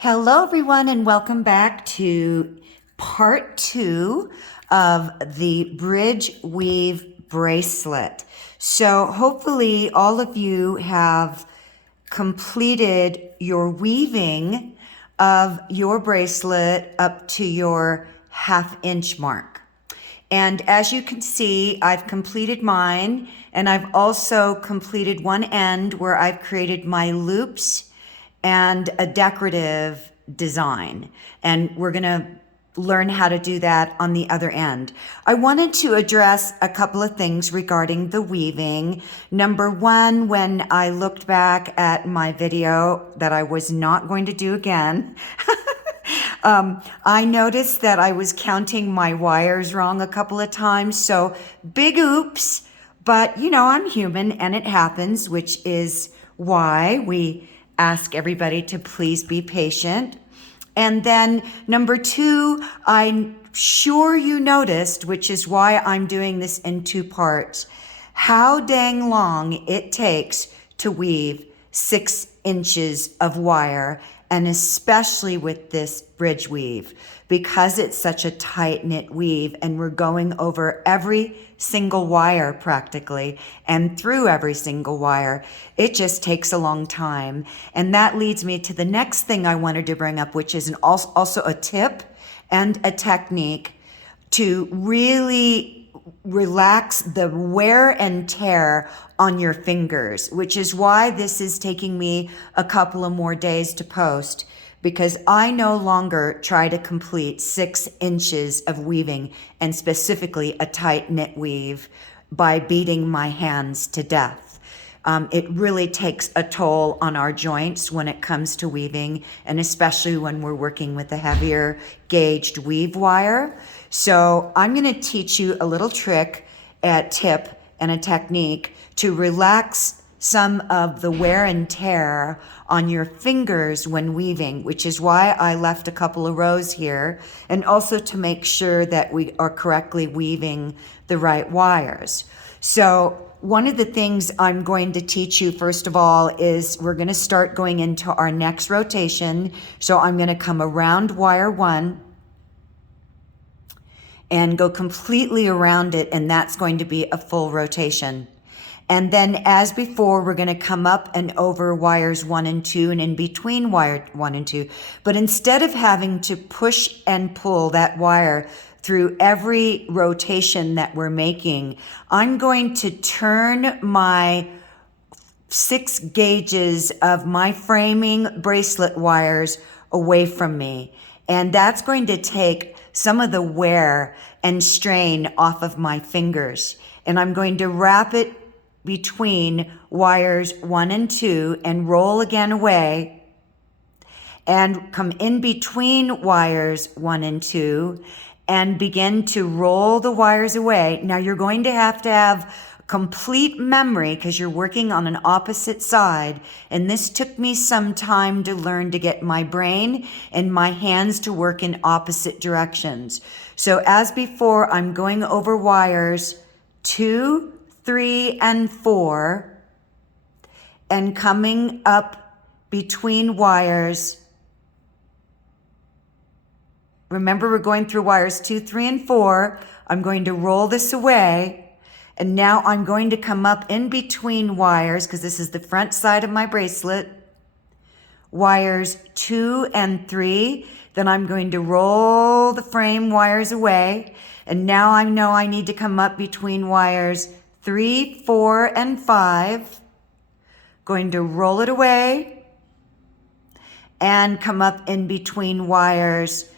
Hello, everyone, and welcome back to part 2 of the Bridge Weave Bracelet. So hopefully all of you have completed your weaving of your bracelet up to your 1/2 inch mark. And as you can see, I've completed mine, and I've also completed one end where I've created my loops and a decorative design. And we're gonna learn how to do that on the other end. I wanted to address a couple of things regarding the weaving. Number one, when I looked back at my video that I was not going to do again, I noticed that I was counting my wires wrong a couple of times. So big oops, but you know, I'm human and it happens, which is why we ask everybody to please be patient. And then number two, I'm sure you noticed, which is why I'm doing this in 2 parts, how dang long it takes to weave 6 inches of wire, and especially with this bridge weave, because it's such a tight-knit weave and we're going over every single wire practically and through every single wire. It just takes a long time. And that leads me to the next thing I wanted to bring up, which is also a tip and a technique to really relax the wear and tear on your fingers, which is why this is taking me a couple of more days to post, because I no longer try to complete 6 inches of weaving, and specifically a tight knit weave, by beating my hands to death. It really takes a toll on our joints when it comes to weaving, and especially when we're working with a heavier gauged weave wire. So I'm going to teach you a little trick, a tip, and a technique to relax some of the wear and tear on your fingers when weaving, which is why I left a couple of rows here, and also to make sure that we are correctly weaving the right wires. So one of the things I'm going to teach you first of all is we're going to start going into our next rotation. So I'm going to come around wire 1 and go completely around it, and that's going to be a full rotation. And then as before, we're going to come up and over wires 1 and 2 and in between wire 1 and 2. But instead of having to push and pull that wire through every rotation that we're making, I'm going to turn my 6 gauges of my framing bracelet wires away from me. And that's going to take some of the wear and strain off of my fingers. And I'm going to wrap it between wires 1 and 2 and roll again away, and come in between wires 1 and 2 and begin to roll the wires away. Now you're going to have complete memory because you're working on an opposite side, and this took me some time to learn, to get my brain and my hands to work in opposite directions. So as before, I'm going over wires 2, 3, and 4 and coming up between wires. Remember, we're going through wires 2, 3, and 4. I'm going to roll this away. And now I'm going to come up in between wires, because this is the front side of my bracelet, wires 2 and 3. Then I'm going to roll the frame wires away. And now I know I need to come up between wires 3, 4, and 5. Going to roll it away and come up in between wires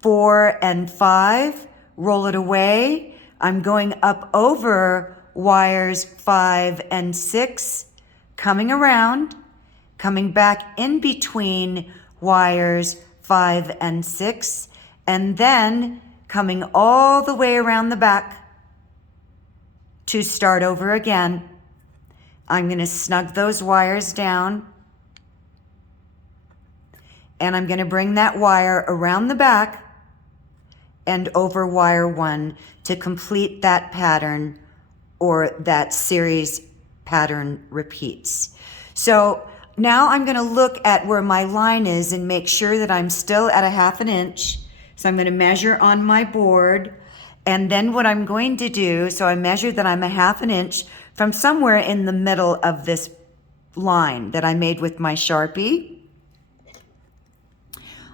4 and 5. Roll it away. I'm going up over wires 5 and 6, coming around, coming back in between wires 5 and 6, and then coming all the way around the back to start over again. I'm going to snug those wires down, and I'm going to bring that wire around the back and over wire 1 to complete that pattern, or that series pattern repeats. So now I'm going to look at where my line is and make sure that I'm still at a 1/2 inch. So I'm going to measure on my board. And then what I'm going to do, so I measured that I'm a 1/2 inch from somewhere in the middle of this line that I made with my Sharpie.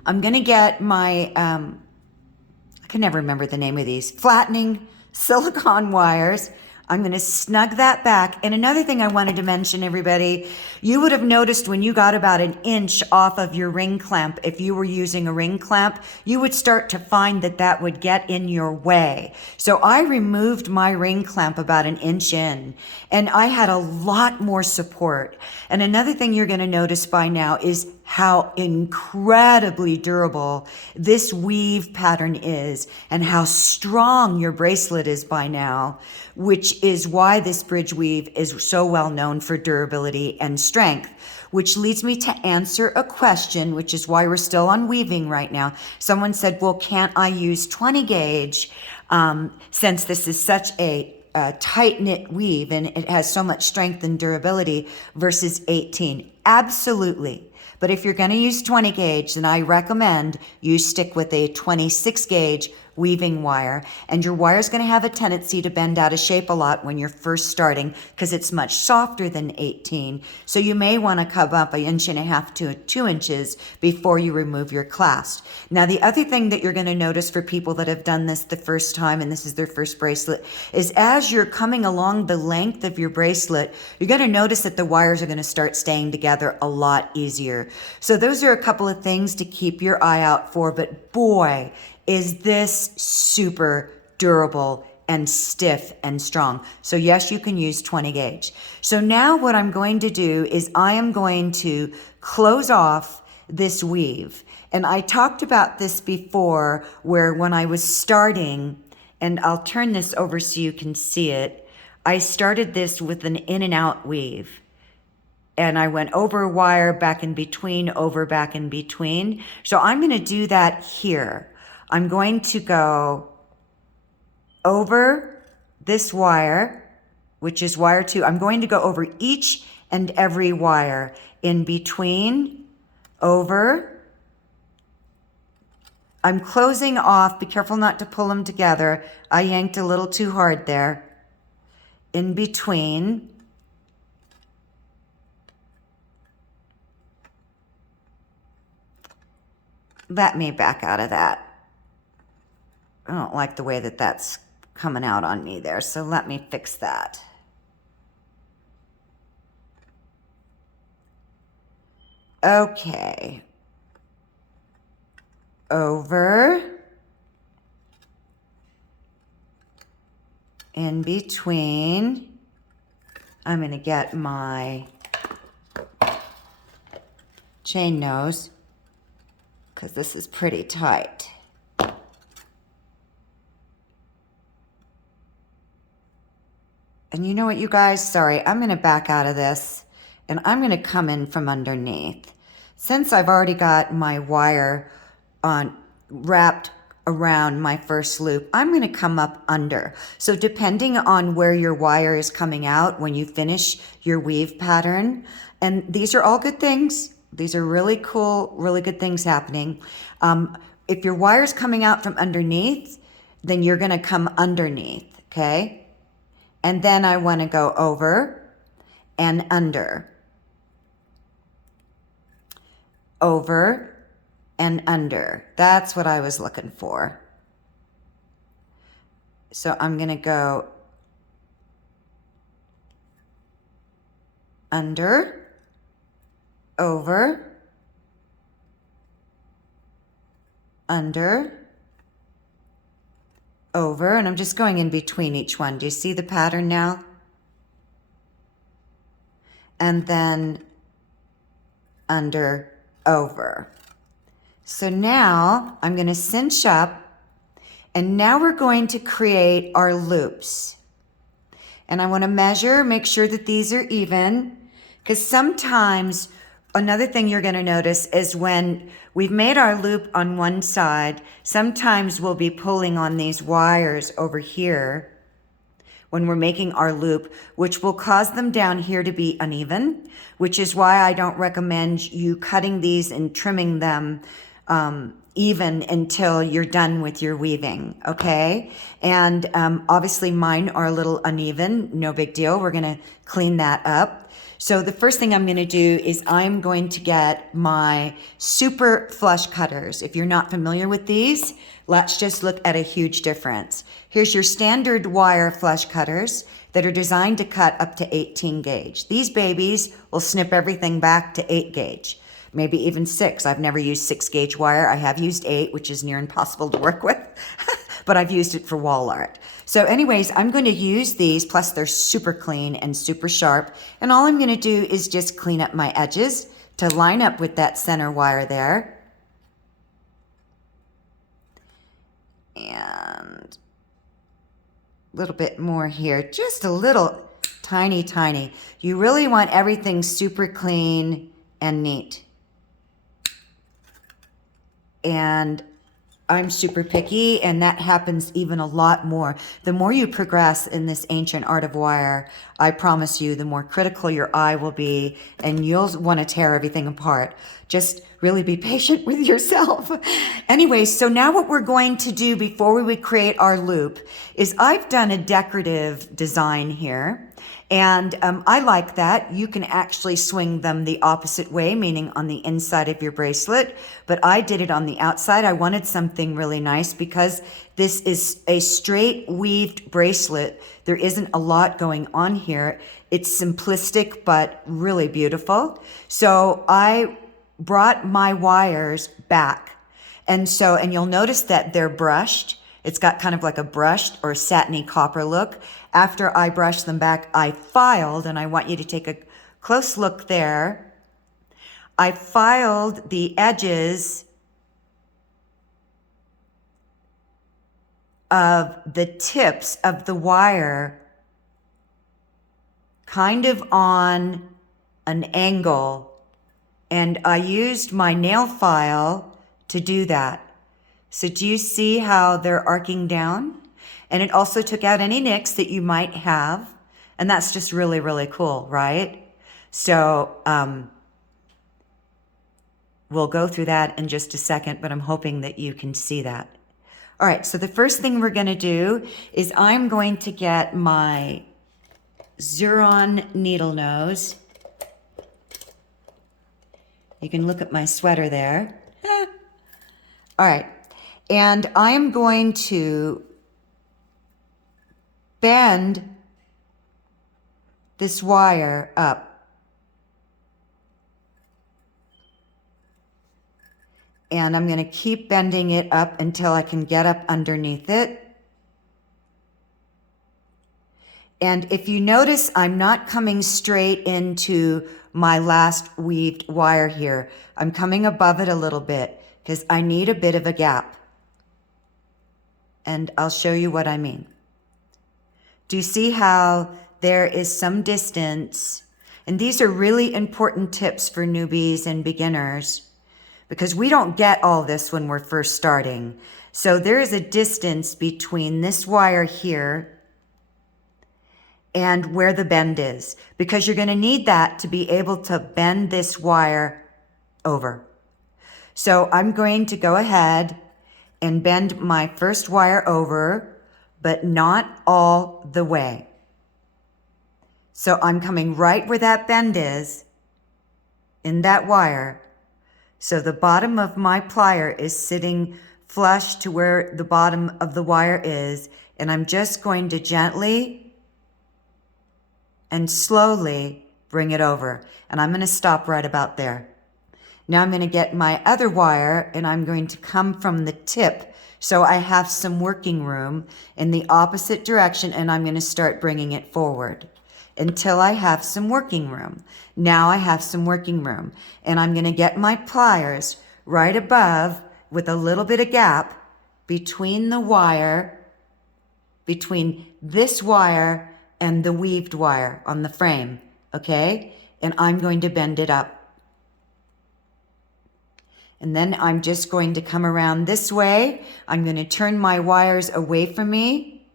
I'm going to get my, I can never remember the name of these, flattening silicone wires. I'm going to snug that back. And another thing I wanted to mention, everybody, you would have noticed when you got about 1 inch off of your ring clamp, if you were using a ring clamp, you would start to find that that would get in your way. So I removed my ring clamp about 1 inch in, and I had a lot more support. And another thing you're going to notice by now is how incredibly durable this weave pattern is and how strong your bracelet is by now, which is why this bridge weave is so well known for durability and strength. Which leads me to answer a question, which is why we're still on weaving right now. Someone said, well, can't I use 20 gauge since this is such a tight-knit weave and it has so much strength and durability versus 18? Absolutely. But if you're going to use 20 gauge, then I recommend you stick with a 26 gauge weaving wire. And your wire is going to have a tendency to bend out of shape a lot when you're first starting because it's much softer than 18. So you may want to come up 1.5 inches to 2 inches before you remove your clasp. Now, the other thing that you're going to notice for people that have done this the first time, and this is their first bracelet, is as you're coming along the length of your bracelet, you're going to notice that the wires are going to start staying together a lot easier. So those are a couple of things to keep your eye out for, but boy, is this super durable and stiff and strong. So yes, you can use 20 gauge. So now what I'm going to do is I am going to close off this weave. And I talked about this before where when I was starting, and I'll turn this over so you can see it, I started this with an in and out weave. And I went over a wire, back in between, over, back in between. So I'm going to do that here. I'm going to go over this wire, which is wire 2. I'm going to go over each and every wire in between, over. I'm closing off. Be careful not to pull them together. I yanked a little too hard there. In between. Let me back out of that. I don't like the way that that's coming out on me there, so let me fix that. Okay. Over. In between. I'm going to get my chain nose because this is pretty tight. And you know what, you guys? Sorry, I'm going to back out of this, and I'm going to come in from underneath. Since I've already got my wire wrapped around my first loop, I'm going to come up under. So depending on where your wire is coming out when you finish your weave pattern, and these are all good things. These are really cool, really good things happening. If your wire's coming out from underneath, then you're going to come underneath, okay? And then I want to go over and under. Over and under. That's what I was looking for. So I'm going to go under, over, under, over, and I'm just going in between each one. Do you see the pattern now? And then under, over. So now I'm going to cinch up, and now we're going to create our loops. And I want to measure, make sure that these are even, because sometimes another thing you're going to notice is when we've made our loop on one side, sometimes we'll be pulling on these wires over here when we're making our loop, which will cause them down here to be uneven, which is why I don't recommend you cutting these and trimming them even until you're done with your weaving, okay? And obviously mine are a little uneven, no big deal. We're gonna clean that up. So the first thing I'm going to do is I'm going to get my super flush cutters. If you're not familiar with these, let's just look at a huge difference. Here's your standard wire flush cutters that are designed to cut up to 18 gauge. These babies will snip everything back to 8 gauge, maybe even 6. I've never used 6 gauge wire. I have used 8, which is near impossible to work with, but I've used it for wall art. So anyways, I'm going to use these, plus they're super clean and super sharp. And all I'm going to do is just clean up my edges to line up with that center wire there. And a little bit more here, just a little tiny. You really want everything super clean and neat. And I'm super picky, and that happens even a lot more. The more you progress in this ancient art of wire, I promise you, the more critical your eye will be, and you'll want to tear everything apart. Just really be patient with yourself. Anyway, so now what we're going to do before we would create our loop is I've done a decorative design here. And I like that. You can actually swing them the opposite way, meaning on the inside of your bracelet. But I did it on the outside. I wanted something really nice because this is a straight weaved bracelet. There isn't a lot going on here. It's simplistic, but really beautiful. So I brought my wires back. And you'll notice that they're brushed. It's got kind of like a brushed or satiny copper look. After I brushed them back, I filed, and I want you to take a close look there. I filed the edges of the tips of the wire kind of on an angle, and I used my nail file to do that. So do you see how they're arcing down? And it also took out any nicks that you might have. And that's just really cool, right? So we'll go through that in just a second, but I'm hoping that you can see that. All right, so the first thing we're going to do is I'm going to get my Xuron needle nose. You can look at my sweater there. All right, and I'm going to bend this wire up. And I'm going to keep bending it up until I can get up underneath it. And if you notice, I'm not coming straight into my last weaved wire here. I'm coming above it a little bit because I need a bit of a gap. And I'll show you what I mean. Do you see how there is some distance? And these are really important tips for newbies and beginners because we don't get all this when we're first starting. So there is a distance between this wire here and where the bend is, because you're going to need that to be able to bend this wire over. So I'm going to go ahead and bend my first wire over, but not all the way. So I'm coming right where that bend is in that wire. So the bottom of my plier is sitting flush to where the bottom of the wire is, and I'm just going to gently and slowly bring it over. And I'm going to stop right about there. Now I'm going to get my other wire, and I'm going to come from the tip so I have some working room in the opposite direction, and I'm going to start bringing it forward until I have some working room. Now I have some working room, and I'm going to get my pliers right above with a little bit of gap between the wire, between this wire and the weaved wire on the frame, okay? And I'm going to bend it up. And then I'm just going to come around this way. I'm going to turn my wires away from me.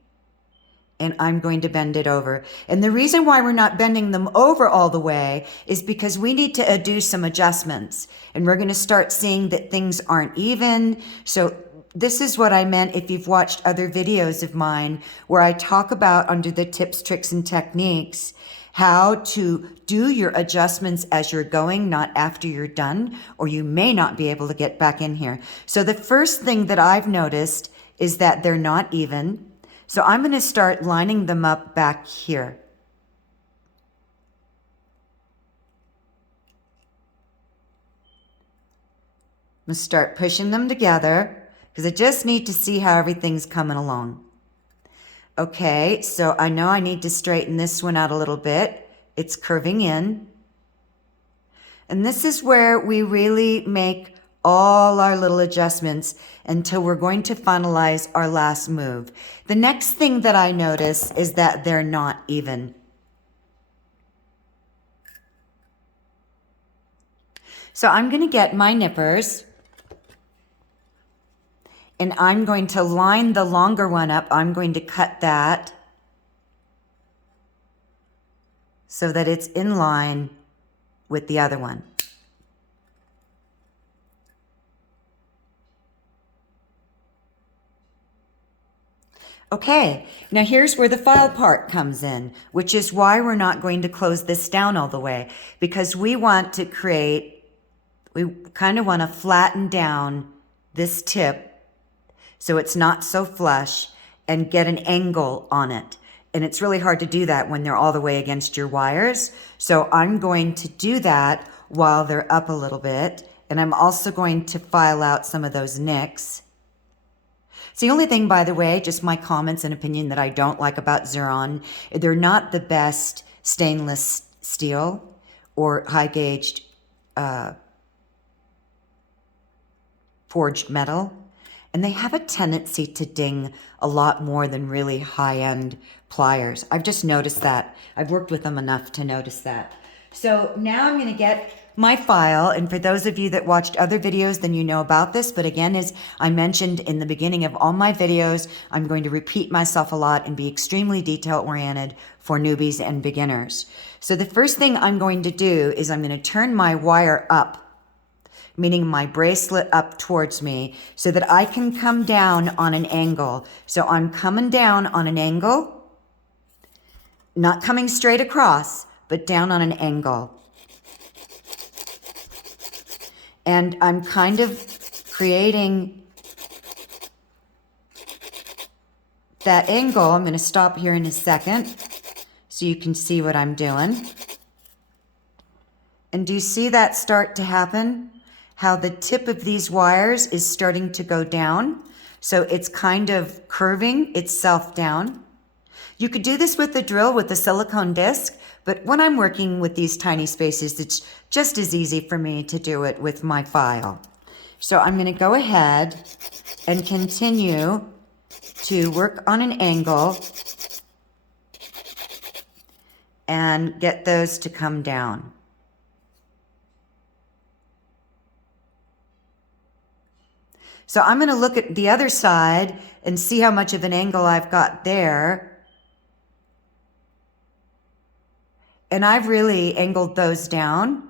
and I'm going to bend it over. And the reason why we're not bending them over all the way is because we need to do some adjustments. And we're going to start seeing that things aren't even. So this is what I meant if you've watched other videos of mine where I talk about under the tips, tricks, and techniques how to do your adjustments as you're going, not after you're done, or you may not be able to get back in here. So the first thing that I've noticed is that they're not even. So I'm going to start lining them up back here. I'm going to start pushing them together because I just need to see how everything's coming along. Okay, so I know I need to straighten this one out a little bit. It's curving in. And this is where we really make all our little adjustments until we're going to finalize our last move. The next thing that I notice is that they're not even. So I'm going to get my nippers and I'm going to line the longer one up. I'm going to cut that so that it's in line with the other one. Okay, now here's where the file part comes in, which is why we're not going to close this down all the way, because we want to create, we kind of want to flatten down this tip so it's not so flush and get an angle on it. And it's really hard to do that when they're all the way against your wires. So I'm going to do that while they're up a little bit. And I'm also going to file out some of those nicks. It's the only thing, by the way, just my comments and opinion that I don't like about Xuron. They're not the best stainless steel or high-gauged forged metal. And they have a tendency to ding a lot more than really high-end pliers. I've just noticed that. I've worked with them enough to notice that. So now I'm going to get my file, and for those of you that watched other videos, then you know about this, but again, as I mentioned in the beginning of all my videos, I'm going to repeat myself a lot and be extremely detail-oriented for newbies and beginners. So the first thing I'm going to do is I'm going to turn my wire up, meaning my bracelet up towards me, so that I can come down on an angle. So I'm coming down on an angle, not coming straight across, but down on an angle. And I'm kind of creating that angle. I'm going to stop here in a second so you can see what I'm doing. And do you see that start to happen? How the tip of these wires is starting to go down. So it's kind of curving itself down. You could do this with the drill with the silicone disc, but when I'm working with these tiny spaces, it's just as easy for me to do it with my file. So I'm going to go ahead and continue to work on an angle and get those to come down. So I'm going to look at the other side and see how much of an angle I've got there. And I've really angled those down.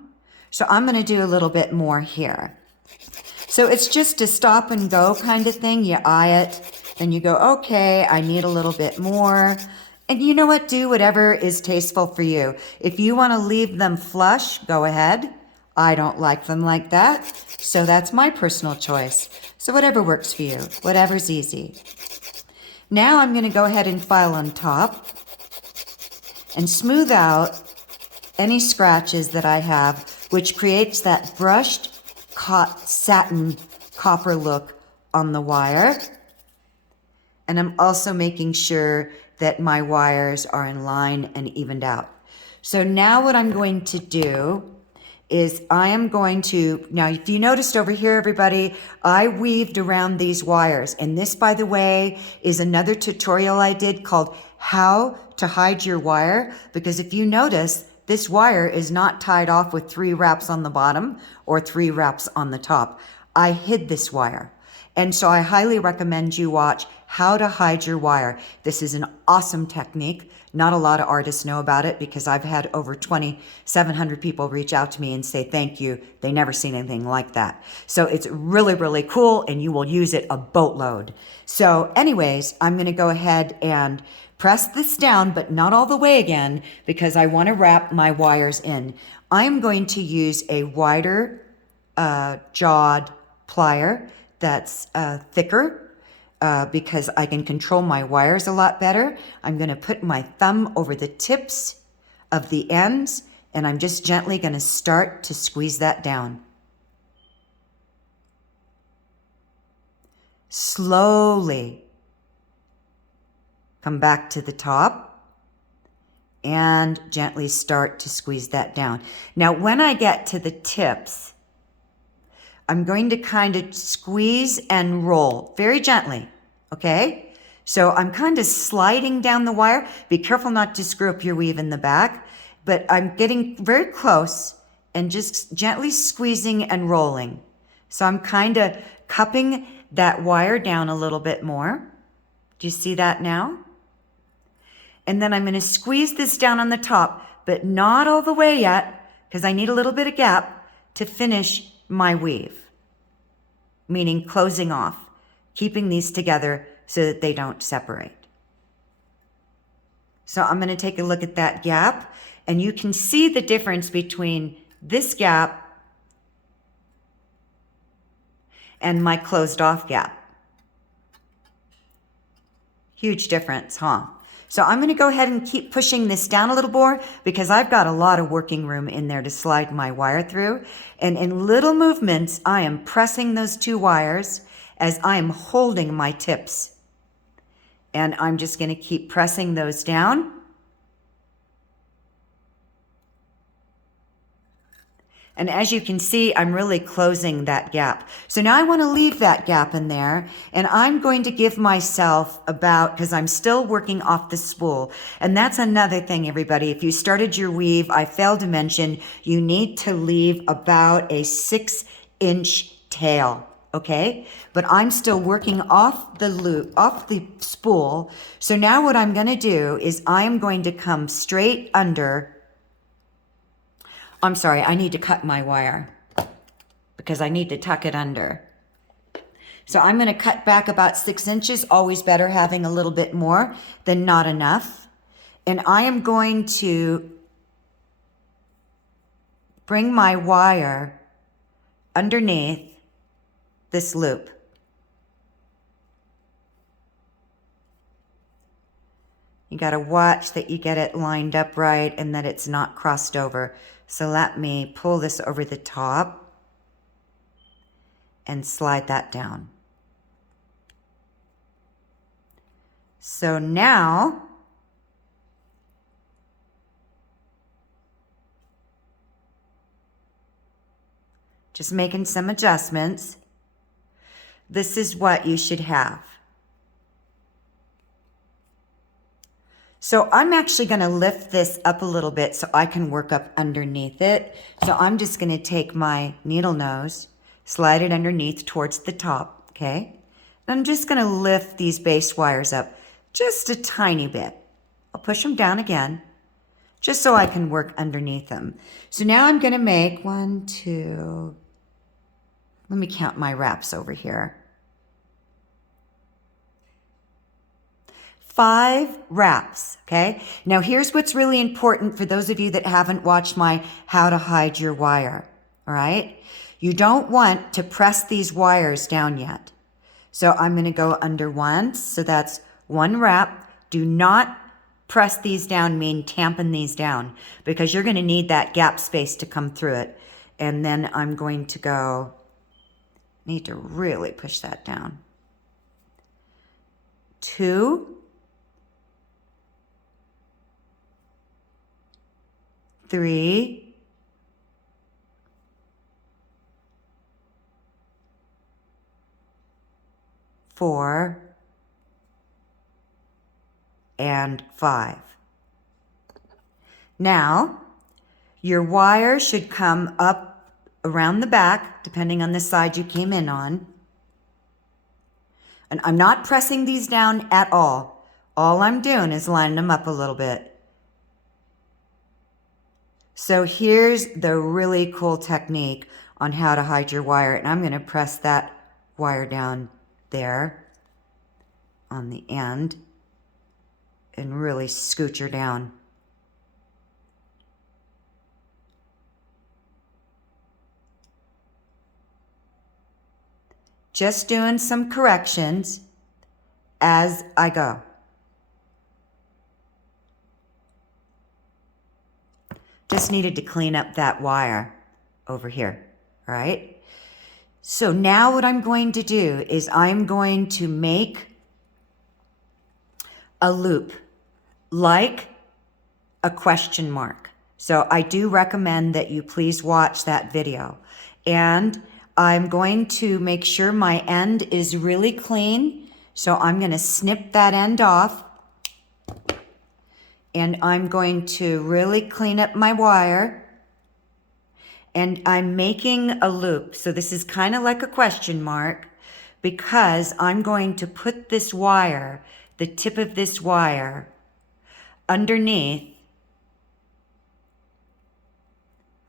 So I'm going to do a little bit more here. So it's just a stop and go kind of thing. You eye it, then you go, okay, I need a little bit more. And you know what? Do whatever is tasteful for you. If you want to leave them flush, go ahead. I don't like them like that. So that's my personal choice. So whatever works for you, whatever's easy. Now I'm going to go ahead and file on top and smooth out any scratches that I have, which creates that brushed satin copper look on the wire. And I'm also making sure that my wires are in line and evened out. So now what I'm going to do is I am going to, now if you noticed over here, everybody, I weaved around these wires. And this, by the way, is another tutorial I did called How to Hide Your Wire. Because if you notice, this wire is not tied off with 3 wraps on the bottom or 3 wraps on the top. I hid this wire. And so I highly recommend you watch How to Hide Your Wire. This is an awesome technique. Not a lot of artists know about it because I've had over 2,700 people reach out to me and say thank you. They never seen anything like that. So it's really, really cool, and you will use it a boatload. So anyways, I'm going to go ahead and press this down, but not all the way again, because I want to wrap my wires in. I'm going to use a wider jawed plier that's thicker, because I can control my wires a lot better. I'm going to put my thumb over the tips of the ends, and I'm just gently going to start to squeeze that down. Slowly come back to the top and gently start to squeeze that down. Now, when I get to the tips, I'm going to kind of squeeze and roll very gently, okay? So I'm kind of sliding down the wire. Be careful not to screw up your weave in the back, but I'm getting very close and just gently squeezing and rolling. So I'm kind of cupping that wire down a little bit more. Do you see that now? And then I'm going to squeeze this down on the top, but not all the way yet, because I need a little bit of gap to finish my weave, meaning closing off, keeping these together so that they don't separate. So I'm going to take a look at that gap, and you can see the difference between this gap and my closed off gap. Huge difference, huh? So I'm going to go ahead and keep pushing this down a little more because I've got a lot of working room in there to slide my wire through. And in little movements, I am pressing those two wires as I am holding my tips. And I'm just going to keep pressing those down. And as you can see, I'm really closing that gap. So now I want to leave that gap in there, and I'm going to give myself about, because I'm still working off the spool. And that's another thing, everybody. If you started your weave, I failed to mention, you need to leave about a 6-inch tail, okay? But I'm still working off the loop, off the spool. So now what I'm going to do is I'm going to come straight under. I'm sorry, I need to cut my wire because I need to tuck it under. So I'm going to cut back about 6 inches, always better having a little bit more than not enough. And I am going to bring my wire underneath this loop. You got to watch that you get it lined up right and that it's not crossed over. So let me pull this over the top and slide that down. So now, just making some adjustments. This is what you should have. So I'm actually going to lift this up a little bit so I can work up underneath it. So I'm just going to take my needle nose, slide it underneath towards the top, okay? And I'm just going to lift these base wires up just a tiny bit. I'll push them down again, just so I can work underneath them. So now I'm going to make 1, 2, let me count my wraps over here. 5 wraps, okay? Now here's what's really important for those of you that haven't watched my How to Hide Your Wire, all right? You don't want to press these wires down yet. So I'm going to go under once, so that's 1 wrap. Do not press these down, mean tampon these down, because you're going to need that gap space to come through it. And then I'm going to go, need to really push that down. 2, 3, 4, and 5. Now, your wire should come up around the back, depending on the side you came in on. And I'm not pressing these down at all. All I'm doing is lining them up a little bit. So here's the really cool technique on how to hide your wire. And I'm going to press that wire down there on the end and really scooch her down. Just doing some corrections as I go. Just needed to clean up that wire over here, all right? So now what I'm going to do is I'm going to make a loop like a question mark. So I do recommend that you please watch that video. And I'm going to make sure my end is really clean. So I'm going to snip that end off. And I'm going to really clean up my wire. And I'm making a loop. So this is kind of like a question mark because I'm going to put this wire, the tip of this wire, underneath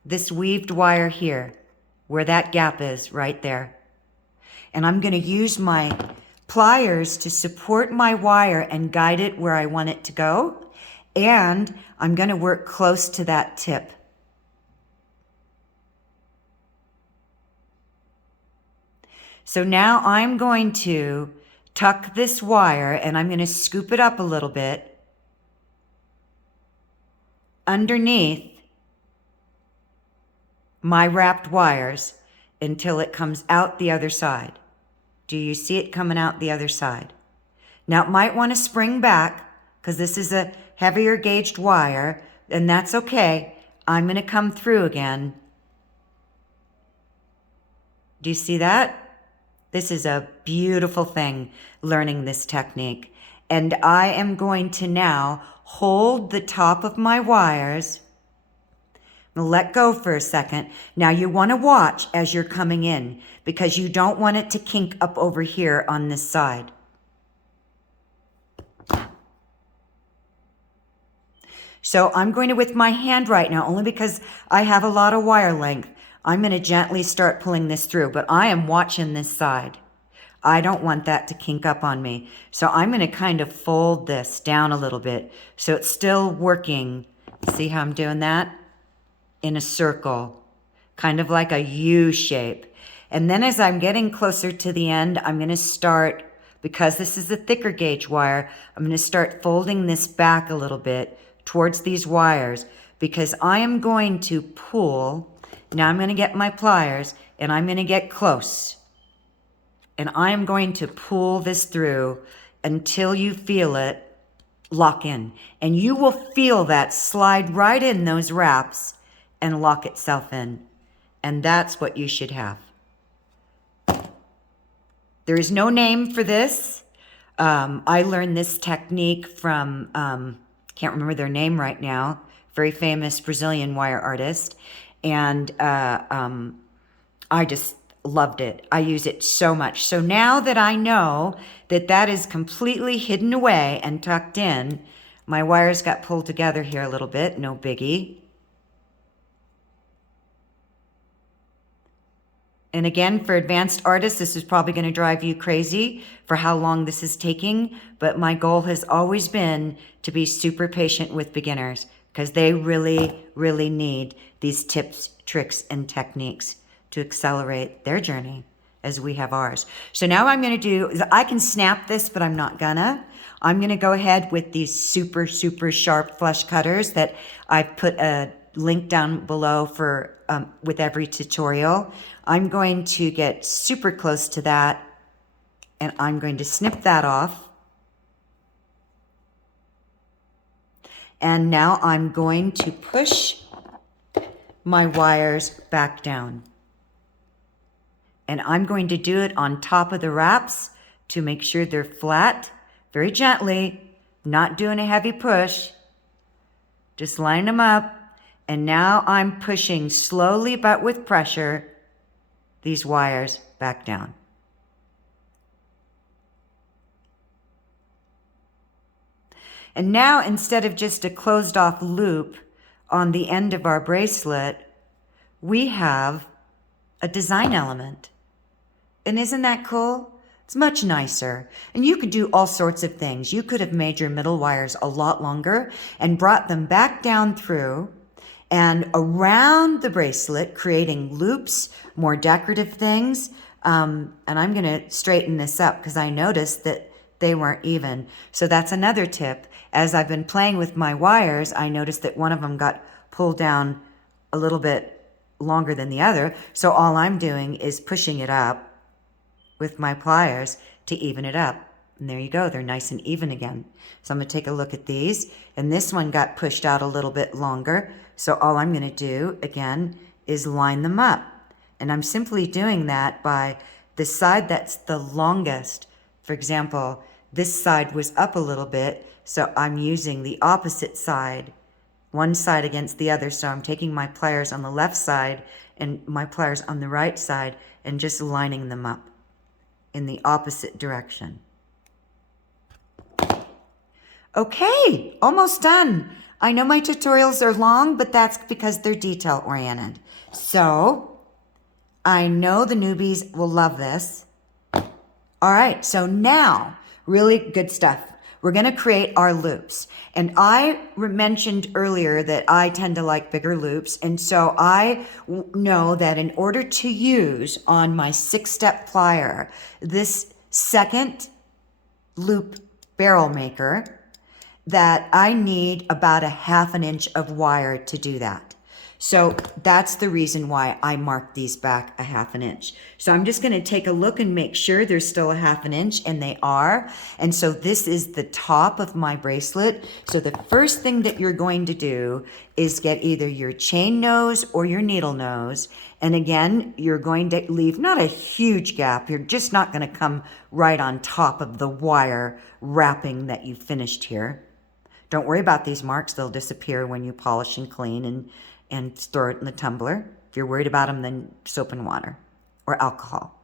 this weaved wire here, where that gap is right there. And I'm going to use my pliers to support my wire and guide it where I want it to go. And I'm going to work close to that tip. So now I'm going to tuck this wire and I'm going to scoop it up a little bit underneath my wrapped wires until it comes out the other side. Do you see it coming out the other side? Now it might want to spring back because this is a heavier gauged wire, and that's okay. I'm going to come through again. Do you see that? This is a beautiful thing, learning this technique. And I am going to now hold the top of my wires. I'll let go for a second. Now you want to watch as you're coming in because you don't want it to kink up over here on this side. So I'm going to, with my hand right now, only because I have a lot of wire length, I'm going to gently start pulling this through, but I am watching this side. I don't want that to kink up on me. So I'm going to kind of fold this down a little bit so it's still working. See how I'm doing that? In a circle, kind of like a U shape. And then as I'm getting closer to the end, I'm going to start, because this is a thicker gauge wire, I'm going to start folding this back a little bit towards these wires because I am going to pull. Now I'm going to get my pliers and I'm going to get close. And I am going to pull this through until you feel it lock in. And you will feel that slide right in those wraps and lock itself in. And that's what you should have. There is no name for this. I learned this technique from, can't remember their name right now, very famous Brazilian wire artist. And I just loved it. I use it so much. So now that I know that that is completely hidden away and tucked in, my wires got pulled together here a little bit, no biggie. And again, for advanced artists, this is probably going to drive you crazy for how long this is taking. But my goal has always been to be super patient with beginners because they really, really need these tips, tricks, and techniques to accelerate their journey as we have ours. So now what I'm going to do is I can snap this, but I'm not gonna. I'm going to go ahead with these super, super sharp flush cutters that I've put a link down below for with every tutorial. I'm going to get super close to that and I'm going to snip that off. And now I'm going to push my wires back down. And I'm going to do it on top of the wraps to make sure they're flat, very gently, not doing a heavy push, just line them up. And now I'm pushing slowly but with pressure these wires back down. And now instead of just a closed off loop on the end of our bracelet, we have a design element. And isn't that cool? It's much nicer. And you could do all sorts of things. You could have made your middle wires a lot longer and brought them back down through and around the bracelet, creating loops, more decorative things. And I'm going to straighten this up because I noticed that they weren't even. So that's another tip. As I've been playing with my wires, I noticed that one of them got pulled down a little bit longer than the other. So all I'm doing is pushing it up with my pliers to even it up. And there you go. They're nice and even again. So I'm going to take a look at these. And this one got pushed out a little bit longer. So all I'm going to do, again, is line them up. And I'm simply doing that by the side that's the longest. For example, this side was up a little bit. So I'm using the opposite side, one side against the other. So I'm taking my pliers on the left side and my pliers on the right side and just lining them up in the opposite direction. Okay, almost done. I know my tutorials are long, but that's because they're detail oriented. So I know the newbies will love this. All right, so now, really good stuff. We're going to create our loops. And I mentioned earlier that I tend to like bigger loops. And so I know that in order to use on my 6-step plier, this second loop barrel maker, that I need about a 1/2 inch of wire to do that. So that's the reason why I marked these back a 1/2 inch. So I'm just going to take a look and make sure they're still a 1/2 inch, and they are. And so this is the top of my bracelet. So the first thing that you're going to do is get either your chain nose or your needle nose. And again, you're going to leave not a huge gap. You're just not going to come right on top of the wire wrapping that you finished here. Don't worry about these marks. They'll disappear when you polish and clean and throw it in the tumbler. If you're worried about them, then soap and water or alcohol.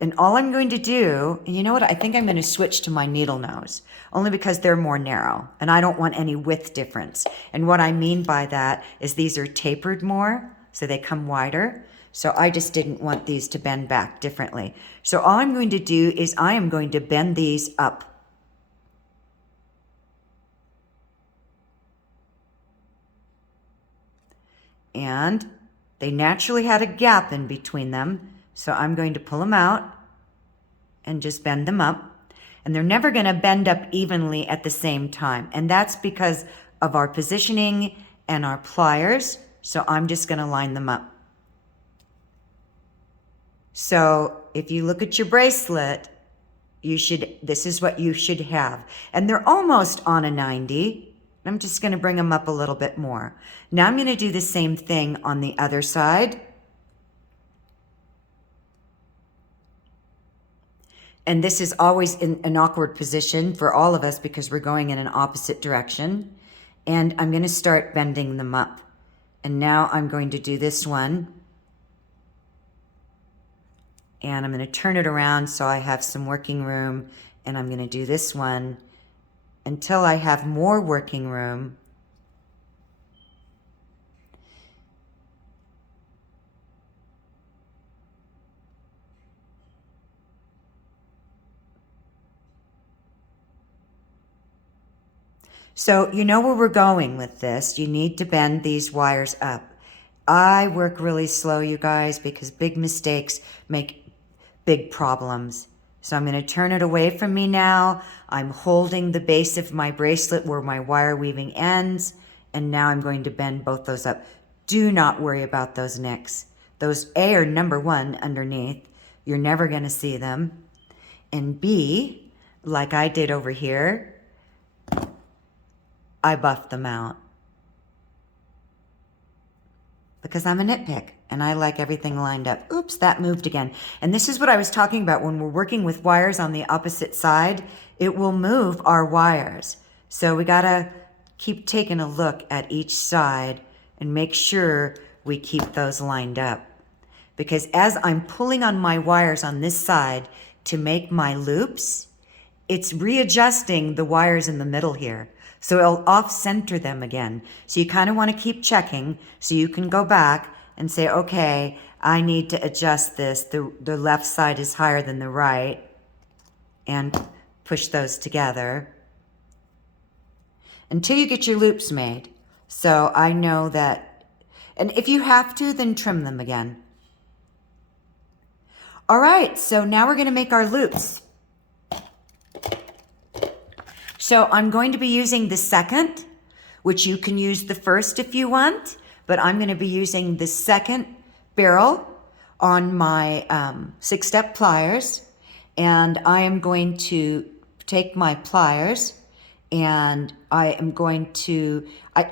And all I'm going to do, and you know what? I think I'm going to switch to my needle nose, only because they're more narrow and I don't want any width difference. And what I mean by that is these are tapered more, so they come wider. So I just didn't want these to bend back differently. So all I'm going to do is I am going to bend these up. And they naturally had a gap in between them. So I'm going to pull them out and just bend them up. And they're never going to bend up evenly at the same time. And that's because of our positioning and our pliers. So I'm just going to line them up. So if you look at your bracelet, this is what you should have. And they're almost on a 90. I'm just going to bring them up a little bit more. Now I'm going to do the same thing on the other side. And this is always in an awkward position for all of us because we're going in an opposite direction. And I'm going to start bending them up. And now I'm going to do this one. And I'm going to turn it around so I have some working room. And I'm going to do this one until I have more working room. So you know where we're going with this. You need to bend these wires up. I work really slow, you guys, because big mistakes make big problems. So I'm going to turn it away from me now. I'm holding the base of my bracelet where my wire weaving ends. And now I'm going to bend both those up. Do not worry about those nicks. Those A are number 1 underneath. You're never going to see them. And B, like I did over here, I buffed them out. Because I'm a nitpick and I like everything lined up. Oops, that moved again. And this is what I was talking about when we're working with wires on the opposite side. It will move our wires. So we gotta keep taking a look at each side and make sure we keep those lined up. Because as I'm pulling on my wires on this side to make my loops, it's readjusting the wires in the middle here. So it'll off-center them again. So you kind of want to keep checking so you can go back and say, okay, I need to adjust this. The left side is higher than the right, and push those together until you get your loops made. So I know that, and if you have to, then trim them again. All right, so now we're going to make our loops. So I'm going to be using the second, which you can use the first if you want, but I'm going to be using the second barrel on my 6-step pliers. And I am going to take my pliers and I am going to,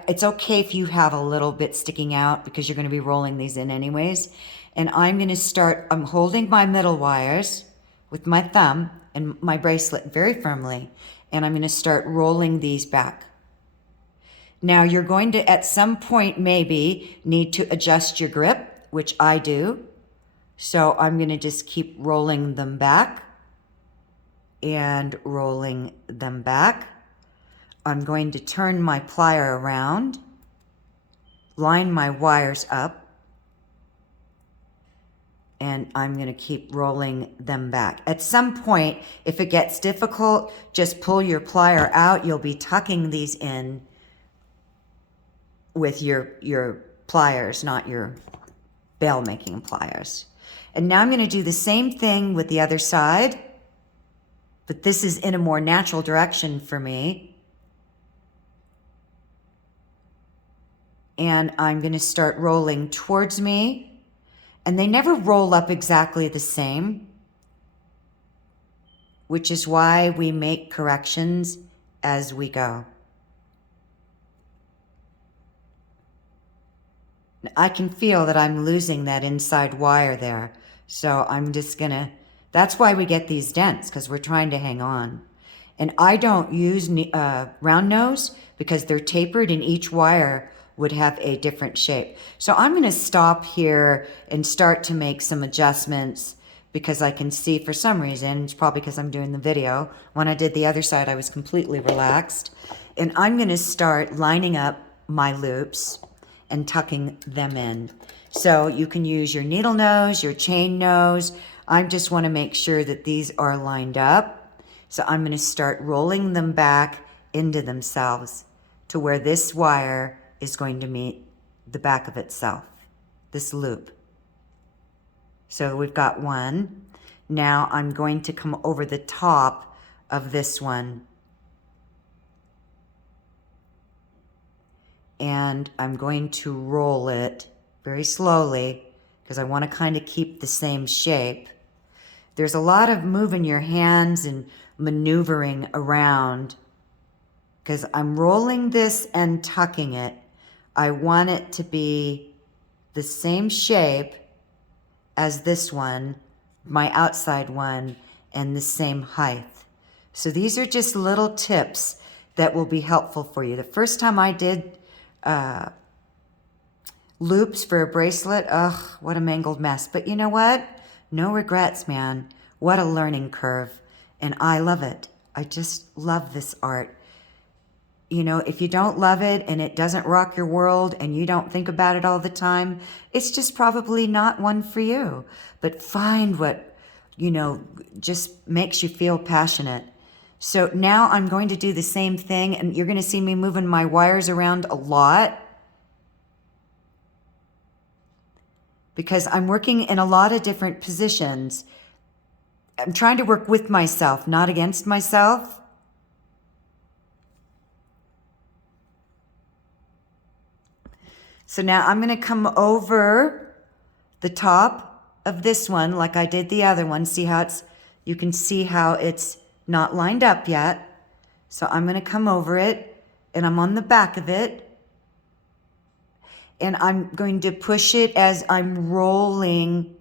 it's okay if you have a little bit sticking out because you're going to be rolling these in anyways. And I'm going to start, I'm holding my middle wires with my thumb and my bracelet very firmly. And I'm going to start rolling these back. Now you're going to, at some point maybe, need to adjust your grip, which I do. So I'm going to just keep rolling them back and rolling them back. I'm going to turn my plier around, line my wires up, and I'm going to keep rolling them back. At some point, if it gets difficult, just pull your plier out. You'll be tucking these in with your pliers, not your bell making pliers. And now I'm going to do the same thing with the other side, but this is in a more natural direction for me. And I'm going to start rolling towards me, and they never roll up exactly the same, which is why we make corrections as we go. I can feel that I'm losing that inside wire there. So I'm just gonna, that's why we get these dents, because we're trying to hang on. And I don't use round nose because they're tapered and each wire would have a different shape. So I'm gonna stop here and start to make some adjustments because I can see for some reason, it's probably because I'm doing the video. When I did the other side, I was completely relaxed. And I'm gonna start lining up my loops and tucking them in. So you can use your needle nose, your chain nose. I just want to make sure that these are lined up. So I'm going to start rolling them back into themselves to where this wire is going to meet the back of itself, this loop. So we've got one. Now I'm going to come over the top of this one. And I'm going to roll it very slowly because I want to kind of keep the same shape. There's a lot of moving your hands and maneuvering around because I'm rolling this and tucking it. I want it to be the same shape as this one, my outside one, and the same height. So these are just little tips that will be helpful for you. The first time I did loops for a bracelet, ugh, what a mangled mess. But you know what? No regrets, man. What a learning curve. And I love it. I just love this art. You know, if you don't love it and it doesn't rock your world and you don't think about it all the time, it's just probably not one for you. But find what, you know, just makes you feel passionate. So now I'm going to do the same thing, and you're going to see me moving my wires around a lot because I'm working in a lot of different positions. I'm trying to work with myself, not against myself. So now I'm going to come over the top of this one like I did the other one. See how it's, you can see how it's not lined up yet. So I'm going to come over it and I'm on the back of it. And I'm going to push it as I'm rolling.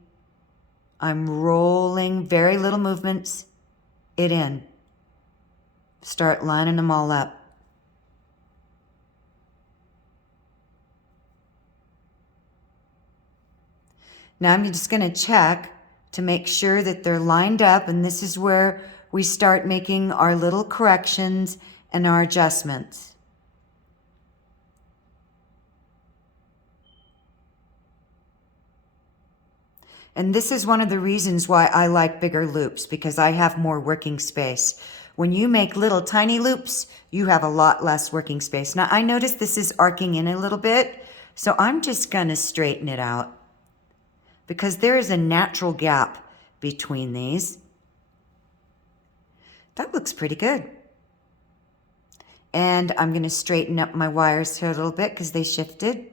I'm rolling, very little movements, it in. Start lining them all up. Now I'm just going to check to make sure that they're lined up, and this is where we start making our little corrections and our adjustments. And this is one of the reasons why I like bigger loops, because I have more working space. When you make little tiny loops, you have a lot less working space. Now I notice this is arcing in a little bit, so I'm just gonna straighten it out because there is a natural gap between these. That looks pretty good. And I'm gonna straighten up my wires here a little bit because they shifted.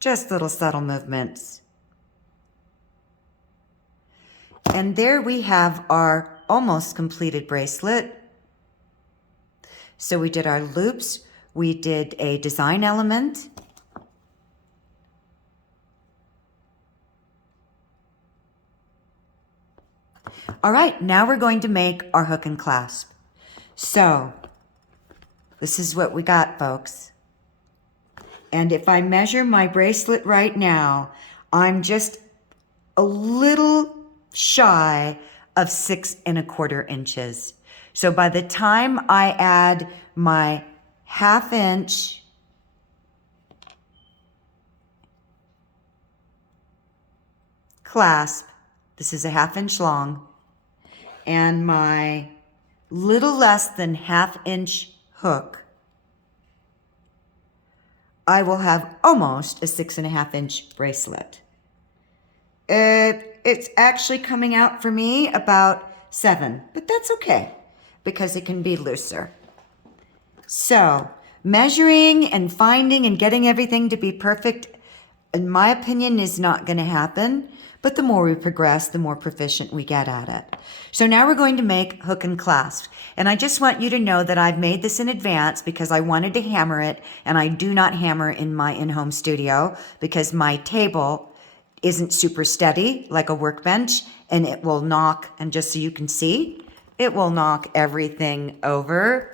Just little subtle movements. And there we have our almost completed bracelet. So we did our loops, we did a design element, all right, now we're going to make our hook and clasp. So this is what we got, folks. And if I measure my bracelet right now, I'm just a little shy of 6 1/4 inches. So by the time I add my 1/2 inch clasp, this is a 1/2 inch long, and my little less than 1/2 inch hook, I will have almost a 6 1/2 inch bracelet. It's actually coming out for me about 7, but that's okay because it can be looser. So measuring and finding and getting everything to be perfect, in my opinion, is not going to happen. But the more we progress, the more proficient we get at it. So now we're going to make hook and clasp. And I just want you to know that I've made this in advance because I wanted to hammer it, and I do not hammer in my in-home studio because my table isn't super steady like a workbench, and it will knock, and just so you can see, it will knock everything over.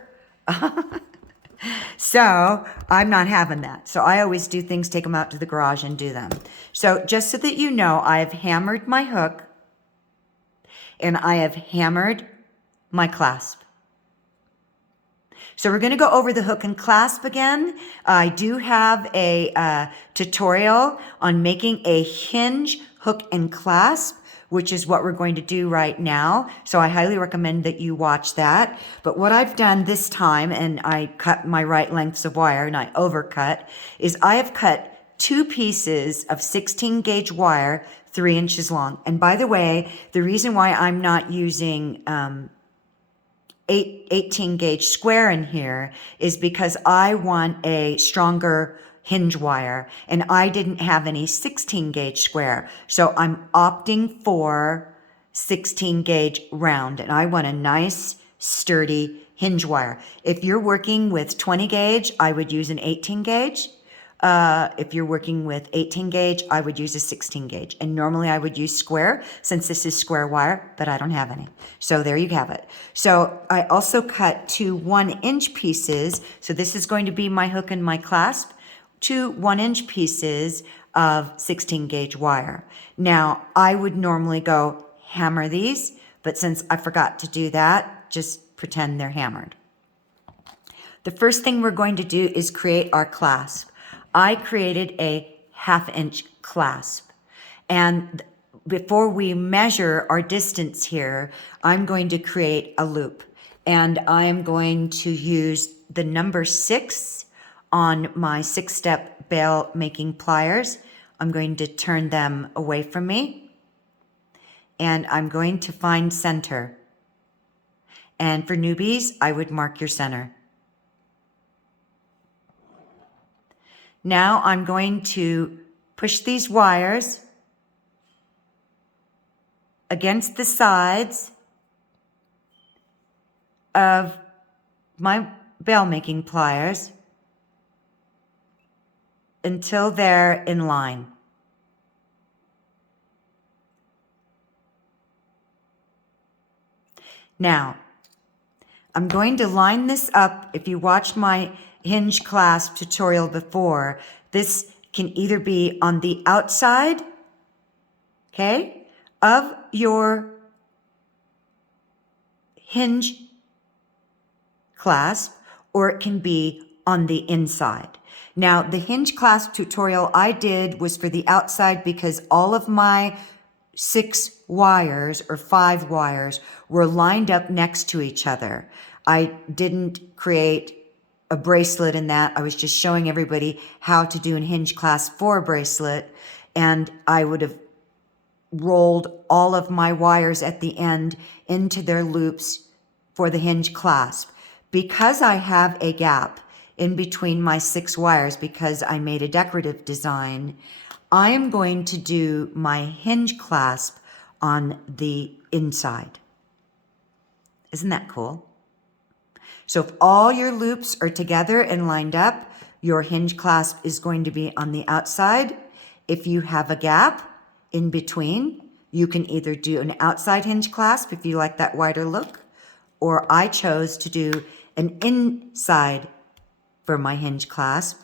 So I'm not having that. So I always do things, take them out to the garage and do them. So just so that you know, I have hammered my hook and I have hammered my clasp. So we're going to go over the hook and clasp again. I do have a tutorial on making a hinge hook and clasp, which is what we're going to do right now. So I highly recommend that you watch that. But what I've done this time, and I cut my right lengths of wire and I overcut, is I have cut 2 pieces of 16 gauge wire 3 inches long. And by the way, the reason why I'm not using 18 gauge square in here is because I want a stronger hinge wire, and I didn't have any 16 gauge square. So I'm opting for 16 gauge round, and I want a nice sturdy hinge wire. If you're working with 20 gauge, I would use an 18 gauge. If you're working with 18 gauge, I would use a 16 gauge. And normally I would use square since this is square wire, but I don't have any. So there you have it. So I also cut 2 1-inch pieces. So this is going to be my hook and my clasp. 2 1-inch pieces of 16 gauge wire. Now I would normally go hammer these, but since I forgot to do that, just pretend they're hammered. The first thing we're going to do is create our clasp. I created a 1/2 inch clasp. And before we measure our distance here, I'm going to create a loop. And I'm going to use the number 6 on my 6-step bail making pliers. I'm going to turn them away from me. And I'm going to find center. And for newbies, I would mark your center. Now I'm going to push these wires against the sides of my bail making pliers until they're in line. Now, I'm going to line this up. If you watched my hinge clasp tutorial before, this can either be on the outside, okay, of your hinge clasp, or it can be on the inside. Now, the hinge clasp tutorial I did was for the outside because all of my 6 wires or 5 wires were lined up next to each other. I didn't create a bracelet in that. I was just showing everybody how to do a hinge clasp for a bracelet, and I would have rolled all of my wires at the end into their loops for the hinge clasp. Because I have a gap in between my 6 wires, because I made a decorative design, I am going to do my hinge clasp on the inside. Isn't that cool? So if all your loops are together and lined up, your hinge clasp is going to be on the outside. If you have a gap in between, you can either do an outside hinge clasp if you like that wider look, or I chose to do an inside for my hinge clasp.